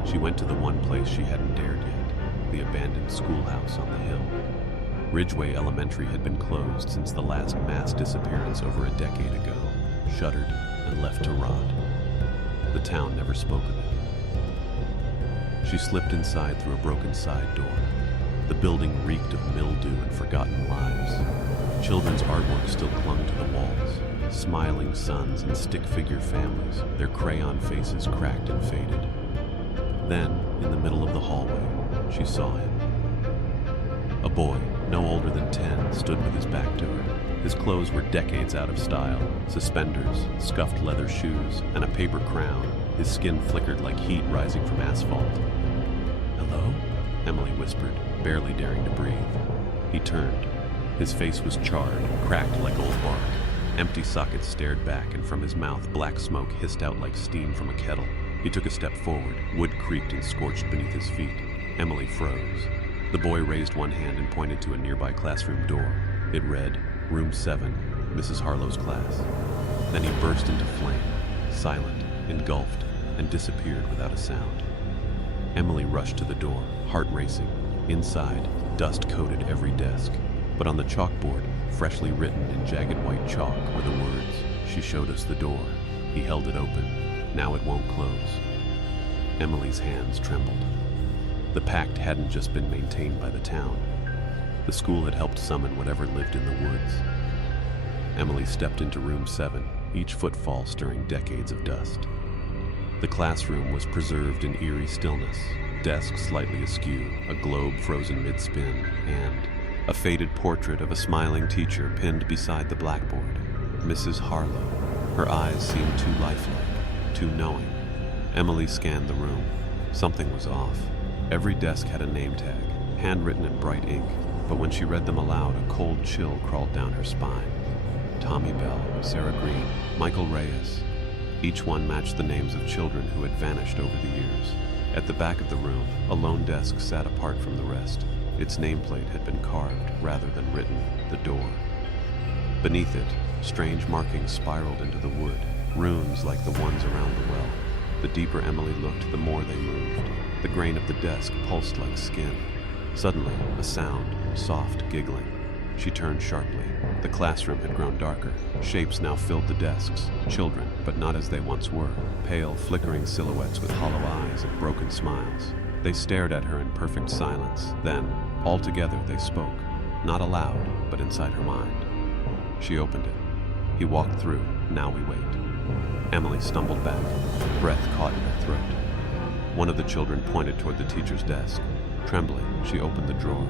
She went to the one place she hadn't dared yet, the abandoned schoolhouse on the hill. Ridgeway Elementary had been closed since the last mass disappearance over a decade ago, shuttered and left to rot. The town never spoke of it. She slipped inside through a broken side door. The building reeked of mildew and forgotten lives. Children's artwork still clung to the walls, smiling sons and stick-figure families, their crayon faces cracked and faded. Then, in the middle of the hallway, she saw him. A boy, no older than 10, stood with his back to her. His clothes were decades out of style, suspenders, scuffed leather shoes, and a paper crown. His skin flickered like heat rising from asphalt. "Hello?" Emily whispered, barely daring to breathe. He turned. His face was charred, cracked like old bark. Empty sockets stared back, and from his mouth, black smoke hissed out like steam from a kettle. He took a step forward. Wood creaked and scorched beneath his feet. Emily froze. The boy raised one hand and pointed to a nearby classroom door. It read, "Room 7, Mrs. Harlow's class." Then he burst into flame, silent, engulfed, and disappeared without a sound. Emily rushed to the door, heart racing. Inside, dust coated every desk. But on the chalkboard, freshly written in jagged white chalk, were the words, She showed us the door. He held it open. Now it won't close. Emily's hands trembled. The pact hadn't just been maintained by the town. The school had helped summon whatever lived in the woods. Emily stepped into room 7, each footfall stirring decades of dust. The classroom was preserved in eerie stillness, desk slightly askew, a globe frozen mid-spin, and a faded portrait of a smiling teacher pinned beside the blackboard. Mrs. Harlow. Her eyes seemed too lifelike, too knowing. Emily scanned the room. Something was off. Every desk had a name tag, handwritten in bright ink, but when she read them aloud, a cold chill crawled down her spine. Tommy Bell, Sarah Green, Michael Reyes. Each one matched the names of children who had vanished over the years. At the back of the room, a lone desk sat apart from the rest. Its nameplate had been carved rather than written, the door. Beneath it, strange markings spiraled into the wood, runes like the ones around the well. The deeper Emily looked, the more they moved. The grain of the desk pulsed like skin. Suddenly, a sound, soft giggling. She turned sharply. The classroom had grown darker. Shapes now filled the desks. Children, but not as they once were. Pale, flickering silhouettes with hollow eyes and broken smiles. They stared at her in perfect silence. Then, all together, they spoke. Not aloud, but inside her mind. She opened it. He walked through. Now we wait. Emily stumbled back. Breath caught in her throat. One of the children pointed toward the teacher's desk. Trembling, she opened the drawer.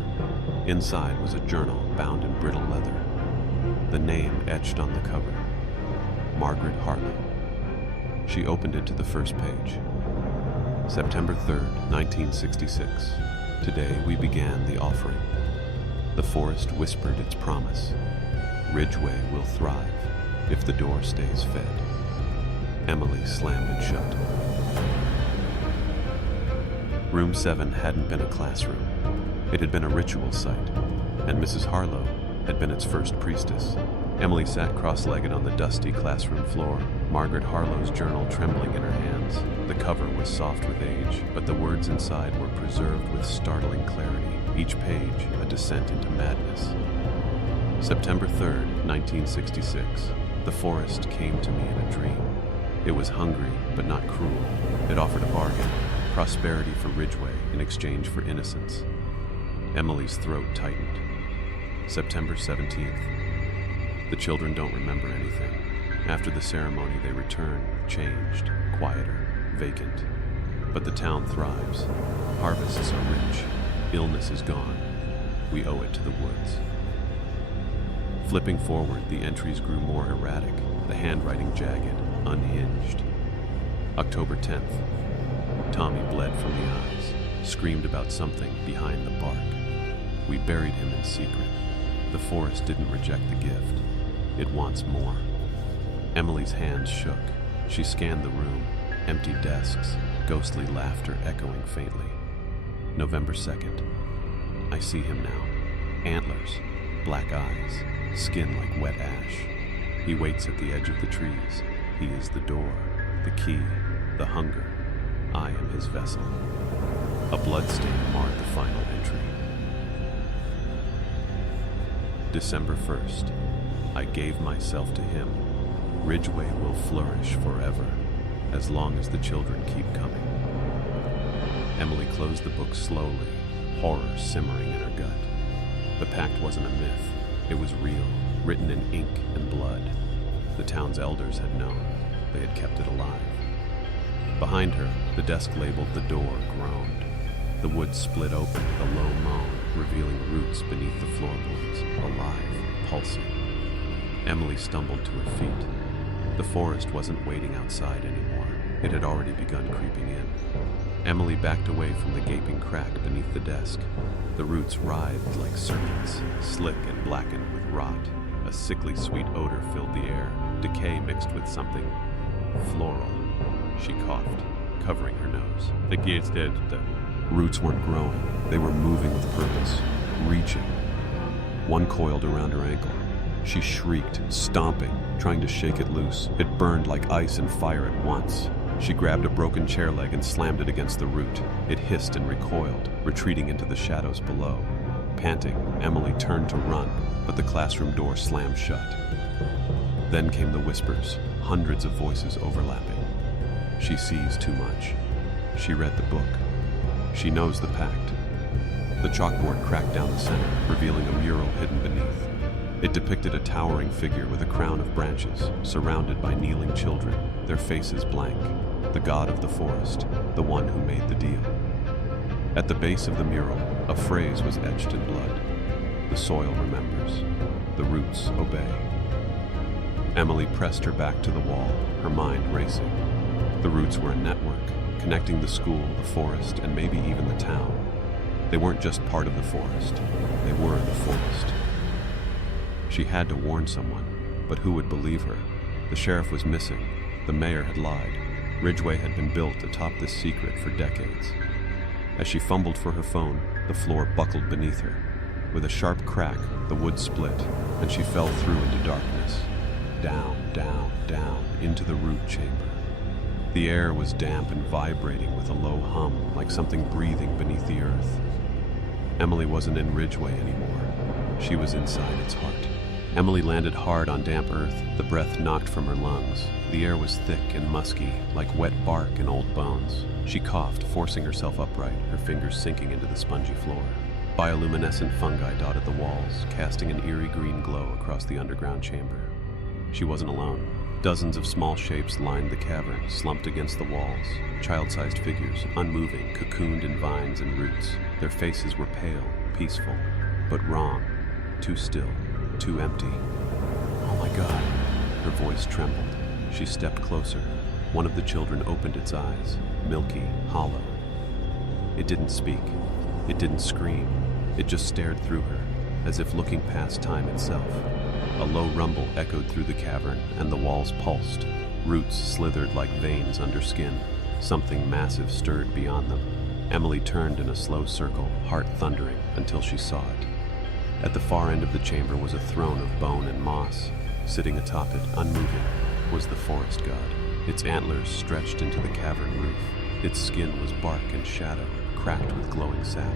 Inside was a journal bound in brittle leather. The name etched on the cover. Margaret Harlow. She opened it to the first page. September 3rd, 1966. Today we began the offering. The forest whispered its promise. Ridgeway will thrive if the door stays fed. Emily slammed it shut. Room 7 hadn't been a classroom. It had been a ritual site, and Mrs. Harlow had been its first priestess. Emily sat cross-legged on the dusty classroom floor, Margaret Harlow's journal trembling in her hands. The cover was soft with age, but the words inside were preserved with startling clarity, each page a descent into madness. September 3rd, 1966. The forest came to me in a dream. It was hungry, but not cruel. It offered a bargain. Prosperity for Ridgeway in exchange for innocence. Emily's throat tightened. September 17th. The children don't remember anything. After the ceremony, they return, changed, quieter, vacant. But the town thrives. Harvests are rich. Illness is gone. We owe it to the woods. Flipping forward, the entries grew more erratic, the handwriting jagged, unhinged. October 10th. Tommy bled from the eyes, screamed about something behind the bark. We buried him in secret. The forest didn't reject the gift. It wants more. Emily's hands shook. She scanned the room, empty desks, ghostly laughter echoing faintly. November 2nd. I see him now. Antlers, black eyes, skin like wet ash. He waits at the edge of the trees. He is the door, the key, the hunger. I am his vessel. A bloodstain marred the final entry. December 1st. I gave myself to him. Ridgeway will flourish forever, as long as the children keep coming. Emily closed the book slowly, horror simmering in her gut. The pact wasn't a myth. It was real, written in ink and blood. The town's elders had known. They had kept it alive. Behind her, the desk labeled "The Door" groaned. The wood split open with a low moan, revealing roots beneath the floorboards, alive, pulsing. Emily stumbled to her feet. The forest wasn't waiting outside anymore. It had already begun creeping in. Emily backed away from the gaping crack beneath the desk. The roots writhed like serpents, slick and blackened with rot. A sickly sweet odor filled the air, decay mixed with something floral. She coughed, covering her nose. The gate's dead. The roots weren't growing. They were moving with purpose, reaching. One coiled around her ankle. She shrieked, stomping, trying to shake it loose. It burned like ice and fire at once. She grabbed a broken chair leg and slammed it against the root. It hissed and recoiled, retreating into the shadows below. Panting, Emily turned to run, but the classroom door slammed shut. Then came the whispers, hundreds of voices overlapping. She sees too much. She read the book. She knows the pact. The chalkboard cracked down the center, revealing a mural hidden beneath. It depicted a towering figure with a crown of branches, surrounded by kneeling children, their faces blank. The god of the forest, the one who made the deal. At the base of the mural, a phrase was etched in blood. The soil remembers. The roots obey. Emily pressed her back to the wall, her mind racing. The roots were a network, connecting the school, the forest, and maybe even the town. They weren't just part of the forest. They were the forest. She had to warn someone, but who would believe her? The sheriff was missing. The mayor had lied. Ridgeway had been built atop this secret for decades. As she fumbled for her phone, the floor buckled beneath her. With a sharp crack, the wood split, and she fell through into darkness. Down, down, down, into the root chamber. The air was damp and vibrating with a low hum, like something breathing beneath the earth. Emily wasn't in Ridgeway anymore. She was inside its heart. Emily landed hard on damp earth, the breath knocked from her lungs. The air was thick and musky, like wet bark and old bones. She coughed, forcing herself upright, her fingers sinking into the spongy floor. Bioluminescent fungi dotted the walls, casting an eerie green glow across the underground chamber. She wasn't alone. Dozens of small shapes lined the cavern, slumped against the walls. Child-sized figures, unmoving, cocooned in vines and roots. Their faces were pale, peaceful, but wrong. Too still, too empty. Oh my God. Her voice trembled. She stepped closer. One of the children opened its eyes, milky, hollow. It didn't speak. It didn't scream. It just stared through her, as if looking past time itself. A low rumble echoed through the cavern, and the walls pulsed. Roots slithered like veins under skin. Something massive stirred beyond them. Emily turned in a slow circle, heart thundering, until she saw it. At the far end of the chamber was a throne of bone and moss. Sitting atop it, unmoving, was the forest god. Its antlers stretched into the cavern roof. Its skin was bark and shadow, cracked with glowing sap.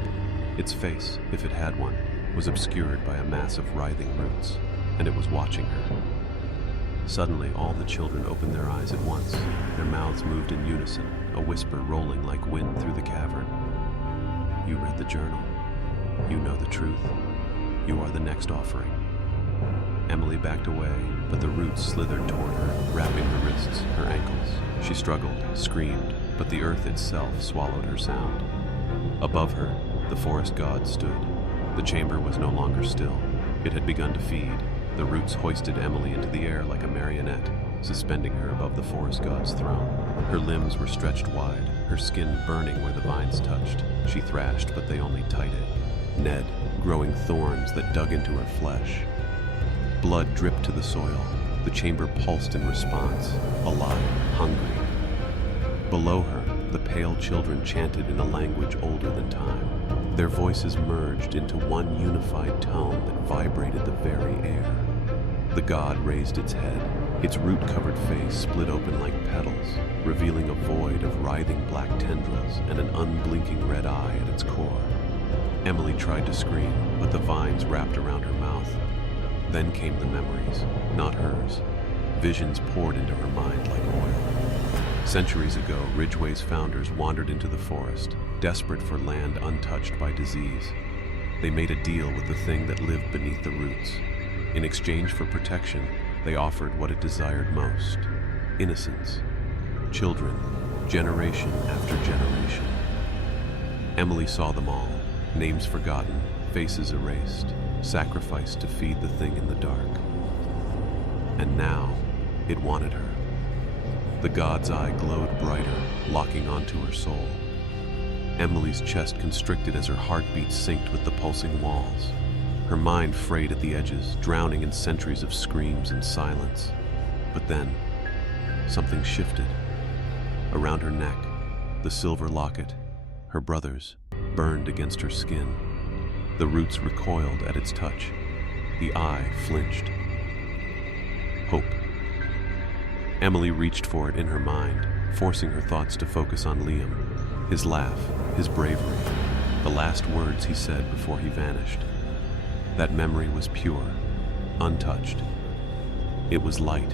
Its face, if it had one, was obscured by a mass of writhing roots, and it was watching her. Suddenly, all the children opened their eyes at once. Their mouths moved in unison, a whisper rolling like wind through the cavern. You read the journal. You know the truth. You are the next offering. Emily backed away, but the roots slithered toward her, wrapping her wrists, her ankles. She struggled, screamed, but the earth itself swallowed her sound. Above her, the forest god stood. The chamber was no longer still. It had begun to feed. The roots hoisted Emily into the air like a marionette, suspending her above the forest god's throne. Her limbs were stretched wide, her skin burning where the vines touched. She thrashed, but they only tightened. Ned, growing thorns that dug into her flesh. Blood dripped to the soil. The chamber pulsed in response, alive, hungry. Below her, the pale children chanted in a language older than time. Their voices merged into one unified tone that vibrated the very air. The god raised its head. Its root-covered face split open like petals, revealing a void of writhing black tendrils and an unblinking red eye at its core. Emily tried to scream, but the vines wrapped around her mouth. Then came the memories, not hers. Visions poured into her mind like oil. Centuries ago, Ridgeway's founders wandered into the forest, desperate for land untouched by disease. They made a deal with the thing that lived beneath the roots. In exchange for protection, they offered what it desired most: innocence. Children, generation after generation. Emily saw them all, names forgotten, faces erased, sacrificed to feed the thing in the dark. And now, it wanted her. The god's eye glowed brighter, locking onto her soul. Emily's chest constricted as her heartbeat synced with the pulsing walls. Her mind frayed at the edges, drowning in centuries of screams and silence. But then, something shifted. Around her neck, the silver locket, her brother's, burned against her skin. The roots recoiled at its touch. The eye flinched. Hope. Emily reached for it in her mind, forcing her thoughts to focus on Liam. His laugh, his bravery, the last words he said before he vanished. That memory was pure, untouched. It was light,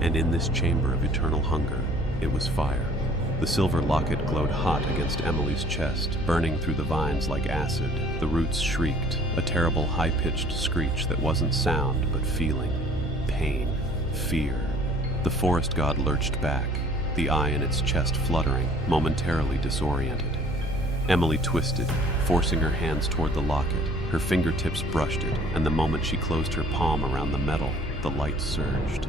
and in this chamber of eternal hunger, it was fire. The silver locket glowed hot against Emily's chest, burning through the vines like acid. The roots shrieked, a terrible high-pitched screech that wasn't sound but feeling. Pain, fear. The forest god lurched back, the eye in its chest fluttering, momentarily disoriented. Emily twisted, forcing her hands toward the locket. Her fingertips brushed it, and the moment she closed her palm around the metal, the light surged.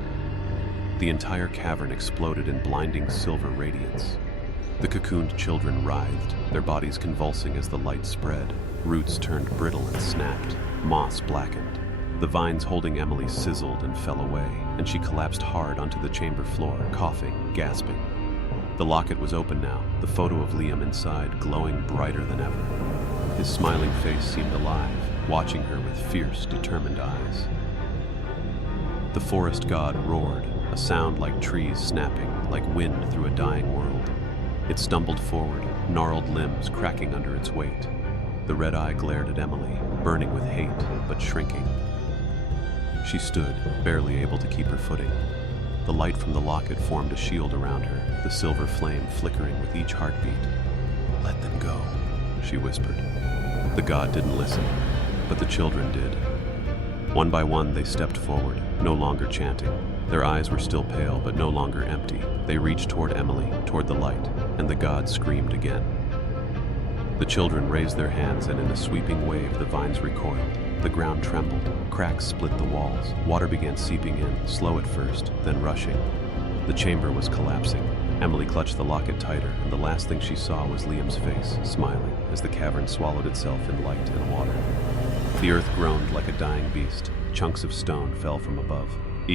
The entire cavern exploded in blinding silver radiance. The cocooned children writhed, their bodies convulsing as the light spread. Roots turned brittle and snapped, moss blackened. The vines holding Emily sizzled and fell away, and she collapsed hard onto the chamber floor, coughing, gasping. The locket was open now, the photo of Liam inside glowing brighter than ever. His smiling face seemed alive, watching her with fierce, determined eyes. The forest god roared, a sound like trees snapping, like wind through a dying world. It stumbled forward, gnarled limbs cracking under its weight. The red eye glared at Emily, burning with hate, but shrinking. She stood, barely able to keep her footing. The light from the locket formed a shield around her, the silver flame flickering with each heartbeat. "Let them go," she whispered. The god didn't listen, but the children did. One by one, they stepped forward, no longer chanting. Their eyes were still pale, but no longer empty. They reached toward Emily, toward the light, and the god screamed again. The children raised their hands, and in a sweeping wave, the vines recoiled. The ground trembled, cracks split the walls. Water began seeping in, slow at first, then rushing. The chamber was collapsing. Emily clutched the locket tighter, and the last thing she saw was Liam's face, smiling, as the cavern swallowed itself in light and water. The earth groaned like a dying beast. Chunks of stone fell from above,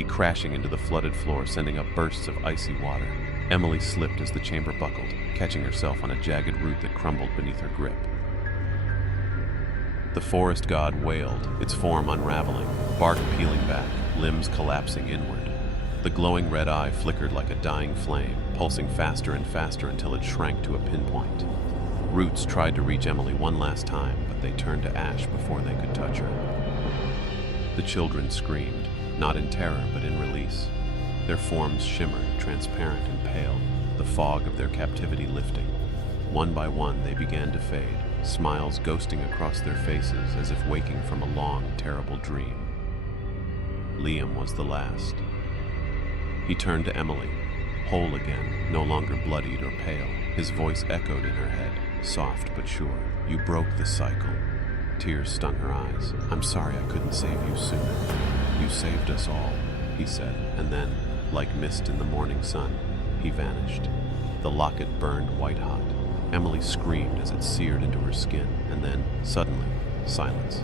crashing into the flooded floor, sending up bursts of icy water. Emily slipped as the chamber buckled, catching herself on a jagged root that crumbled beneath her grip. The forest god wailed, its form unraveling, bark peeling back, limbs collapsing inward. The glowing red eye flickered like a dying flame, pulsing faster and faster until it shrank to a pinpoint. Roots tried to reach Emily one last time, but they turned to ash before they could touch her. The children screamed, not in terror but in release. Their forms shimmered, transparent and pale, the fog of their captivity lifting. One by one they began to fade, smiles ghosting across their faces as if waking from a long, terrible dream. Liam was the last. He turned to Emily, whole again, no longer bloodied or pale. His voice echoed in her head, soft but sure. "You broke the cycle." Tears stung her eyes. "I'm sorry I couldn't save you sooner. You saved us all," he said, and then, like mist in the morning sun, he vanished. The locket burned white-hot. Emily screamed as it seared into her skin, and then, suddenly, silence.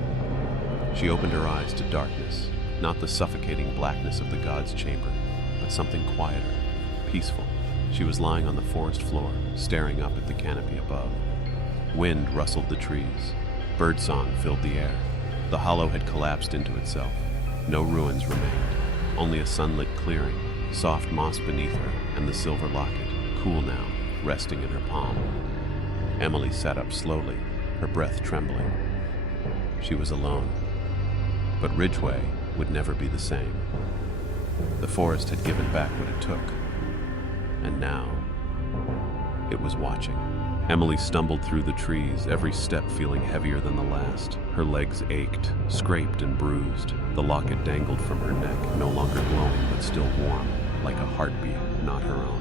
She opened her eyes to darkness, not the suffocating blackness of the god's chamber, but something quieter, peaceful. She was lying on the forest floor, staring up at the canopy above. Wind rustled the trees. Birdsong filled the air. The hollow had collapsed into itself. No ruins remained, only a sunlit clearing, soft moss beneath her, and the silver locket, cool now, resting in her palm. Emily sat up slowly, her breath trembling. She was alone. But Ridgeway would never be the same. The forest had given back what it took, and now it was watching. Emily stumbled through the trees, every step feeling heavier than the last. Her legs ached, scraped and bruised. The locket dangled from her neck, no longer glowing but still warm, like a heartbeat, not her own.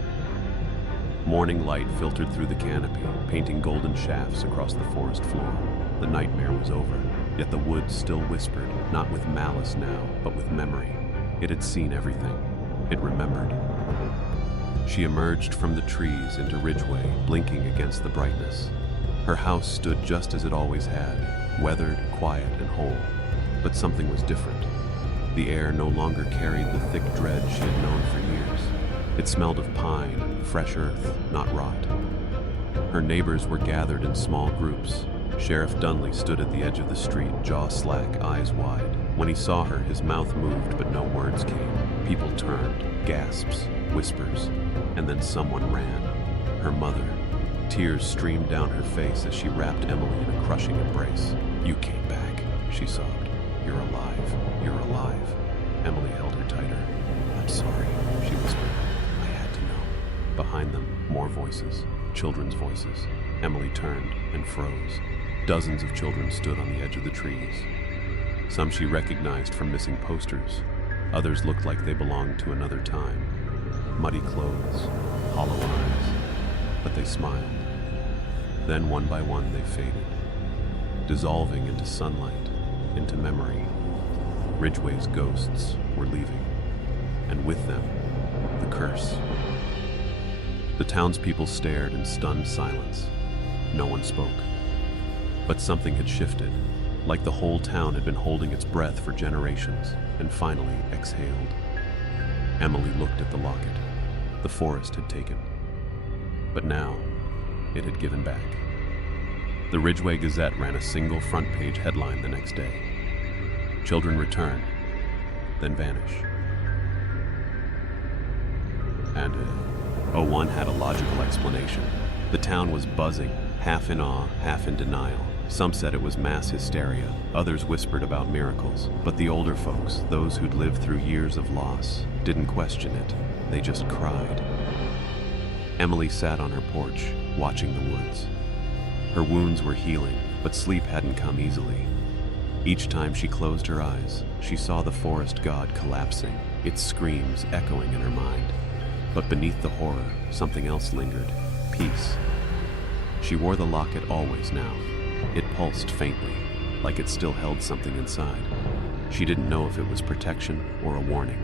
Morning light filtered through the canopy, painting golden shafts across the forest floor. The nightmare was over, yet the woods still whispered, not with malice now, but with memory. It had seen everything. It remembered. She emerged from the trees into Ridgeway, blinking against the brightness. Her house stood just as it always had, weathered, quiet, and whole. But something was different. The air no longer carried the thick dread she had known for years. It smelled of pine, fresh earth, not rot. Her neighbors were gathered in small groups. Sheriff Dunley stood at the edge of the street, jaw slack, eyes wide. When he saw her, his mouth moved, but no words came. People turned, gasps, whispers, and then someone ran. Her mother. Tears streamed down her face as she wrapped Emily in a crushing embrace. "You came back," she sobbed. "You're alive. You're alive." Emily held her tighter. voices, children's voices. Emily turned and froze. Dozens of children stood on the edge of the trees. Some she recognized from missing posters. Others looked like they belonged to another time. Muddy clothes, hollow eyes, but they smiled. Then one by one they faded, dissolving into sunlight, into memory. Ridgeway's ghosts were leaving, and with them, the curse. The townspeople stared in stunned silence. No one spoke. But something had shifted, like the whole town had been holding its breath for generations, and finally exhaled. Emily looked at the locket. The forest had taken. But now, it had given back. The Ridgeway Gazette ran a single front-page headline the next day. Children return, then vanish. And one had a logical explanation. The town was buzzing, half in awe, half in denial. Some said it was mass hysteria. Others whispered about miracles. But the older folks, those who'd lived through years of loss, didn't question it. They just cried. Emily sat on her porch, watching the woods. Her wounds were healing, but sleep hadn't come easily. Each time she closed her eyes, she saw the forest god collapsing, its screams echoing in her mind. But beneath the horror, something else lingered: peace. She wore the locket always now. It pulsed faintly, like it still held something inside. She didn't know if it was protection or a warning.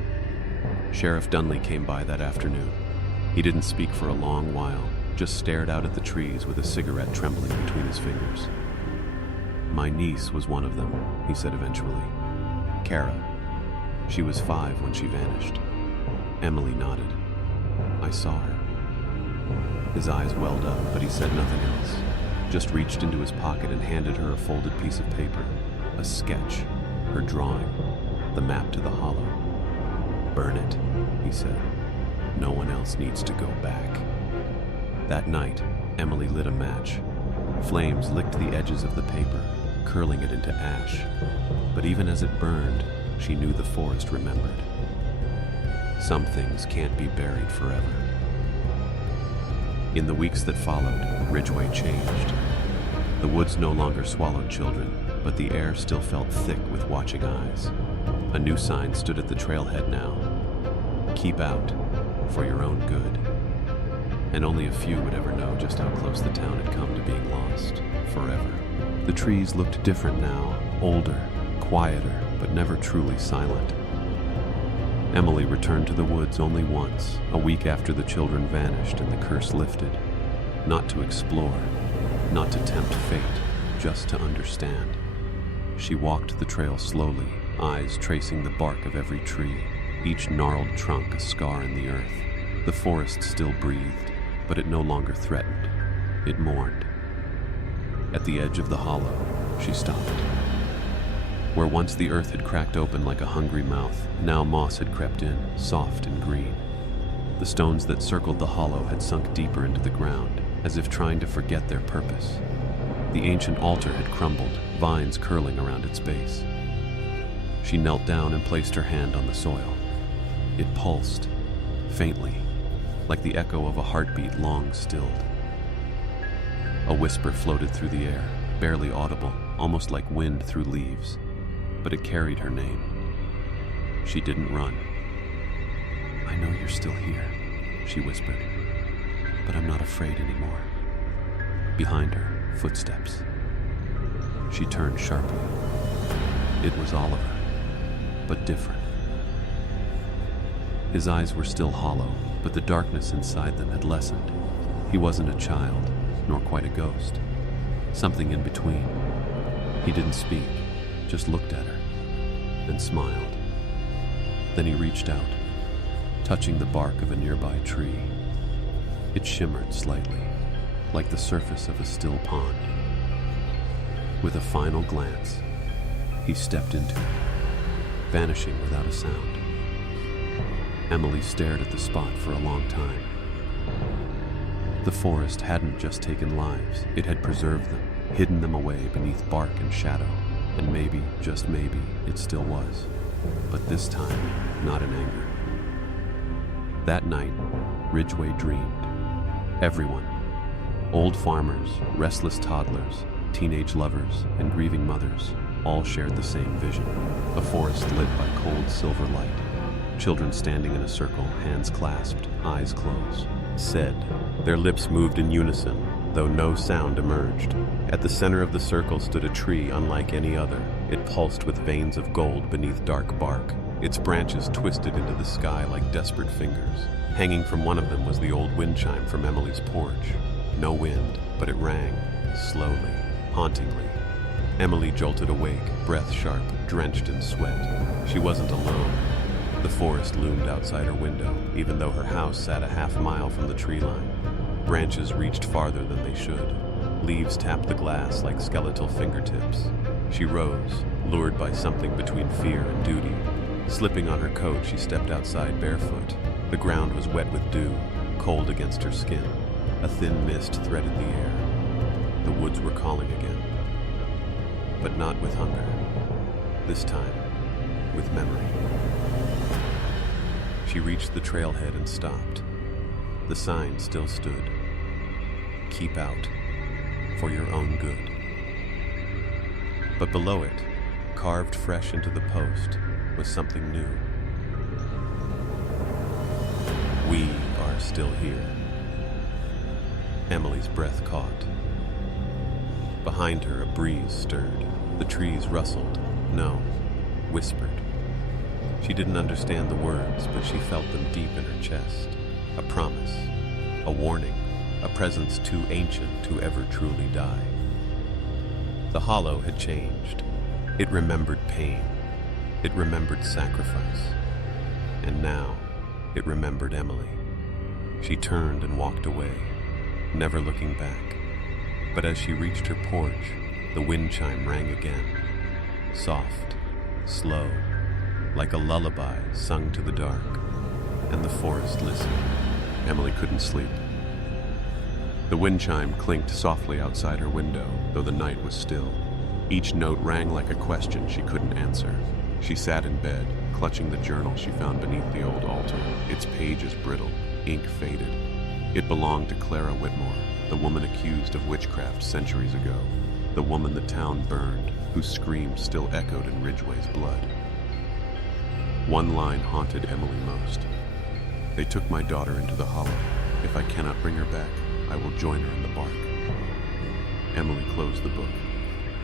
Sheriff Dunley came by that afternoon. He didn't speak for a long while, just stared out at the trees with a cigarette trembling between his fingers. "My niece was one of them," he said eventually. "Kara. She was 5 when she vanished." Emily nodded. "I saw her." His eyes welled up, but he said nothing else. Just reached into his pocket and handed her a folded piece of paper. A sketch, her drawing, the map to the hollow. "Burn it," he said. "No one else needs to go back." That night, Emily lit a match. Flames licked the edges of the paper, curling it into ash. But even as it burned, she knew the forest remembered. Some things can't be buried forever. In the weeks that followed, Ridgeway changed. The woods no longer swallowed children, but the air still felt thick with watching eyes. A new sign stood at the trailhead now: "Keep out, for your own good." And only a few would ever know just how close the town had come to being lost, forever. The trees looked different now, older, quieter, but never truly silent. Emily returned to the woods only once, a week after the children vanished and the curse lifted. Not to explore, not to tempt fate, just to understand. She walked the trail slowly, eyes tracing the bark of every tree, each gnarled trunk a scar in the earth. The forest still breathed, but it no longer threatened. It mourned. At the edge of the hollow, she stopped. Where once the earth had cracked open like a hungry mouth, now moss had crept in, soft and green. The stones that circled the hollow had sunk deeper into the ground, as if trying to forget their purpose. The ancient altar had crumbled, vines curling around its base. She knelt down and placed her hand on the soil. It pulsed, faintly, like the echo of a heartbeat long stilled. A whisper floated through the air, barely audible, almost like wind through leaves. But it carried her name. She didn't run. "I know you're still here," she whispered, "but I'm not afraid anymore." Behind her, footsteps. She turned sharply. It was Oliver, but different. His eyes were still hollow, but the darkness inside them had lessened. He wasn't a child, nor quite a ghost. Something in between. He didn't speak, just looked at her, and smiled. Then he reached out, touching the bark of a nearby tree. It shimmered slightly, like the surface of a still pond. With a final glance, he stepped into it, vanishing without a sound. Emily stared at the spot for a long time. The forest hadn't just taken lives, it had preserved them, hidden them away beneath bark and shadow. And maybe, just maybe, it still was. But this time, not in anger. That night, Ridgeway dreamed. Everyone. Old farmers, restless toddlers, teenage lovers, and grieving mothers all shared the same vision. A forest lit by cold silver light. Children standing in a circle, hands clasped, eyes closed. Said. Their lips moved in unison, though no sound emerged. At the center of the circle stood a tree unlike any other. It pulsed with veins of gold beneath dark bark. Its branches twisted into the sky like desperate fingers. Hanging from one of them was the old wind chime from Emily's porch. No wind, but it rang, slowly, hauntingly. Emily jolted awake, breath sharp, drenched in sweat. She wasn't alone. The forest loomed outside her window, even though her house sat a half-mile from the tree line. Branches reached farther than they should. Leaves tapped the glass like skeletal fingertips. She rose, lured by something between fear and duty. Slipping on her coat, she stepped outside barefoot. The ground was wet with dew, cold against her skin. A thin mist threaded the air. The woods were calling again. But not with hunger. This time, with memory. She reached the trailhead and stopped. The sign still stood. Keep out, for your own good. But below it, carved fresh into the post, was something new. We are still here. Emily's breath caught. Behind her, a breeze stirred. The trees rustled. No, whispered. She didn't understand the words, but she felt them deep in her chest. A promise, a warning, a presence too ancient to ever truly die. The hollow had changed. It remembered pain. It remembered sacrifice. And now, it remembered Emily. She turned and walked away, never looking back. But as she reached her porch, the wind chime rang again. Soft, slow, like a lullaby sung to the dark. And the forest listened. Emily couldn't sleep. The wind chime clinked softly outside her window, though the night was still. Each note rang like a question she couldn't answer. She sat in bed, clutching the journal she found beneath the old altar. Its pages brittle, ink faded. It belonged to Clara Whitmore, the woman accused of witchcraft centuries ago. The woman the town burned, whose screams still echoed in Ridgeway's blood. One line haunted Emily most. They took my daughter into the hollow. If I cannot bring her back, I will join her in the bark. Emily closed the book.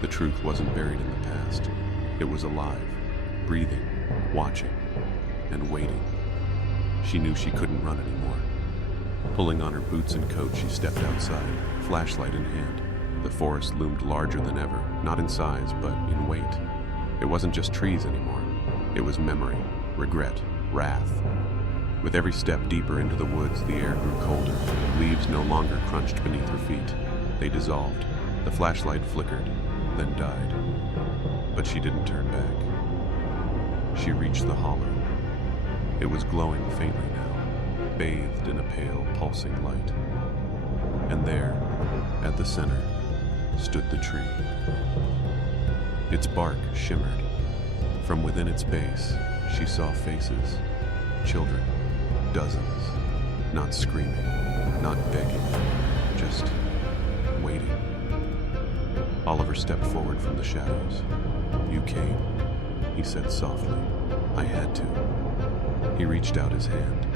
The truth wasn't buried in the past. It was alive, breathing, watching, and waiting. She knew she couldn't run anymore. Pulling on her boots and coat, she stepped outside, flashlight in hand. The forest loomed larger than ever, not in size, but in weight. It wasn't just trees anymore. It was memory, regret, wrath. With every step deeper into the woods, the air grew colder. Leaves no longer crunched beneath her feet. They dissolved. The flashlight flickered, then died. But she didn't turn back. She reached the hollow. It was glowing faintly now, bathed in a pale, pulsing light. And there, at the center, stood the tree. Its bark shimmered. From within its base, she saw faces. Children. Dozens. Not screaming, not begging, just waiting. Oliver stepped forward from the shadows. You came, he said softly. I had to. He reached out his hand.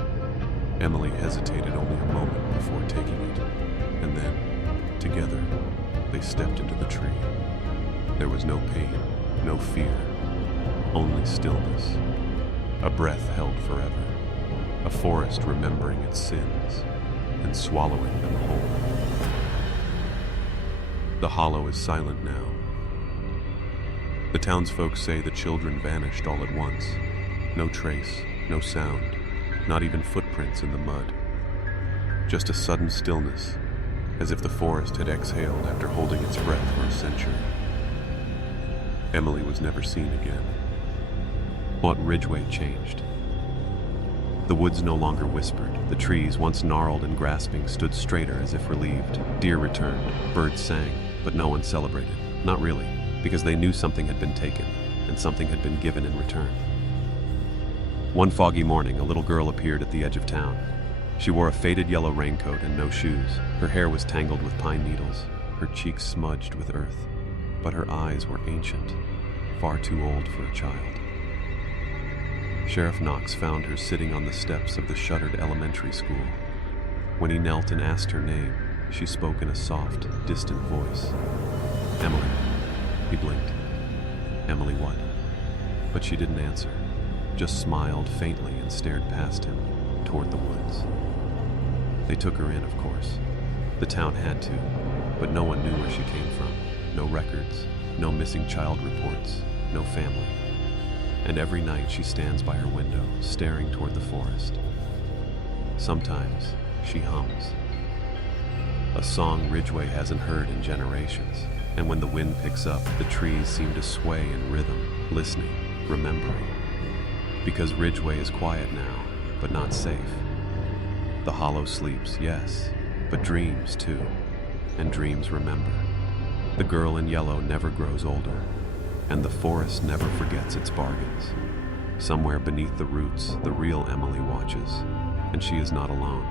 Emily hesitated only a moment before taking it. And then, together, they stepped into the tree. There was no pain, no fear, only stillness. A breath held forever. A forest remembering its sins and swallowing them whole. The hollow is silent now. The townsfolk say the children vanished all at once. No trace, no sound, not even footprints in the mud. Just a sudden stillness, as if the forest had exhaled after holding its breath for a century. Emily was never seen again. But Ridgeway changed. The woods no longer whispered. The trees, once gnarled and grasping, stood straighter as if relieved. Deer returned. Birds sang, but no one celebrated. Not really, because they knew something had been taken, and something had been given in return. One foggy morning, a little girl appeared at the edge of town. She wore a faded yellow raincoat and no shoes. Her hair was tangled with pine needles, her cheeks smudged with earth, but her eyes were ancient, far too old for a child. Sheriff Knox found her sitting on the steps of the shuttered elementary school. When he knelt and asked her name, she spoke in a soft, distant voice. "Emily." He blinked. "Emily what?" But she didn't answer, just smiled faintly and stared past him, toward the woods. They took her in, of course. The town had to, but no one knew where she came from. No records, no missing child reports, no family. And every night she stands by her window, staring toward the forest. Sometimes she hums. A song Ridgeway hasn't heard in generations. And when the wind picks up, the trees seem to sway in rhythm, listening, remembering. Because Ridgeway is quiet now, but not safe. The hollow sleeps, yes, but dreams too. And dreams remember. The girl in yellow never grows older, and the forest never forgets its bargains. Somewhere beneath the roots, the real Emily watches, and she is not alone.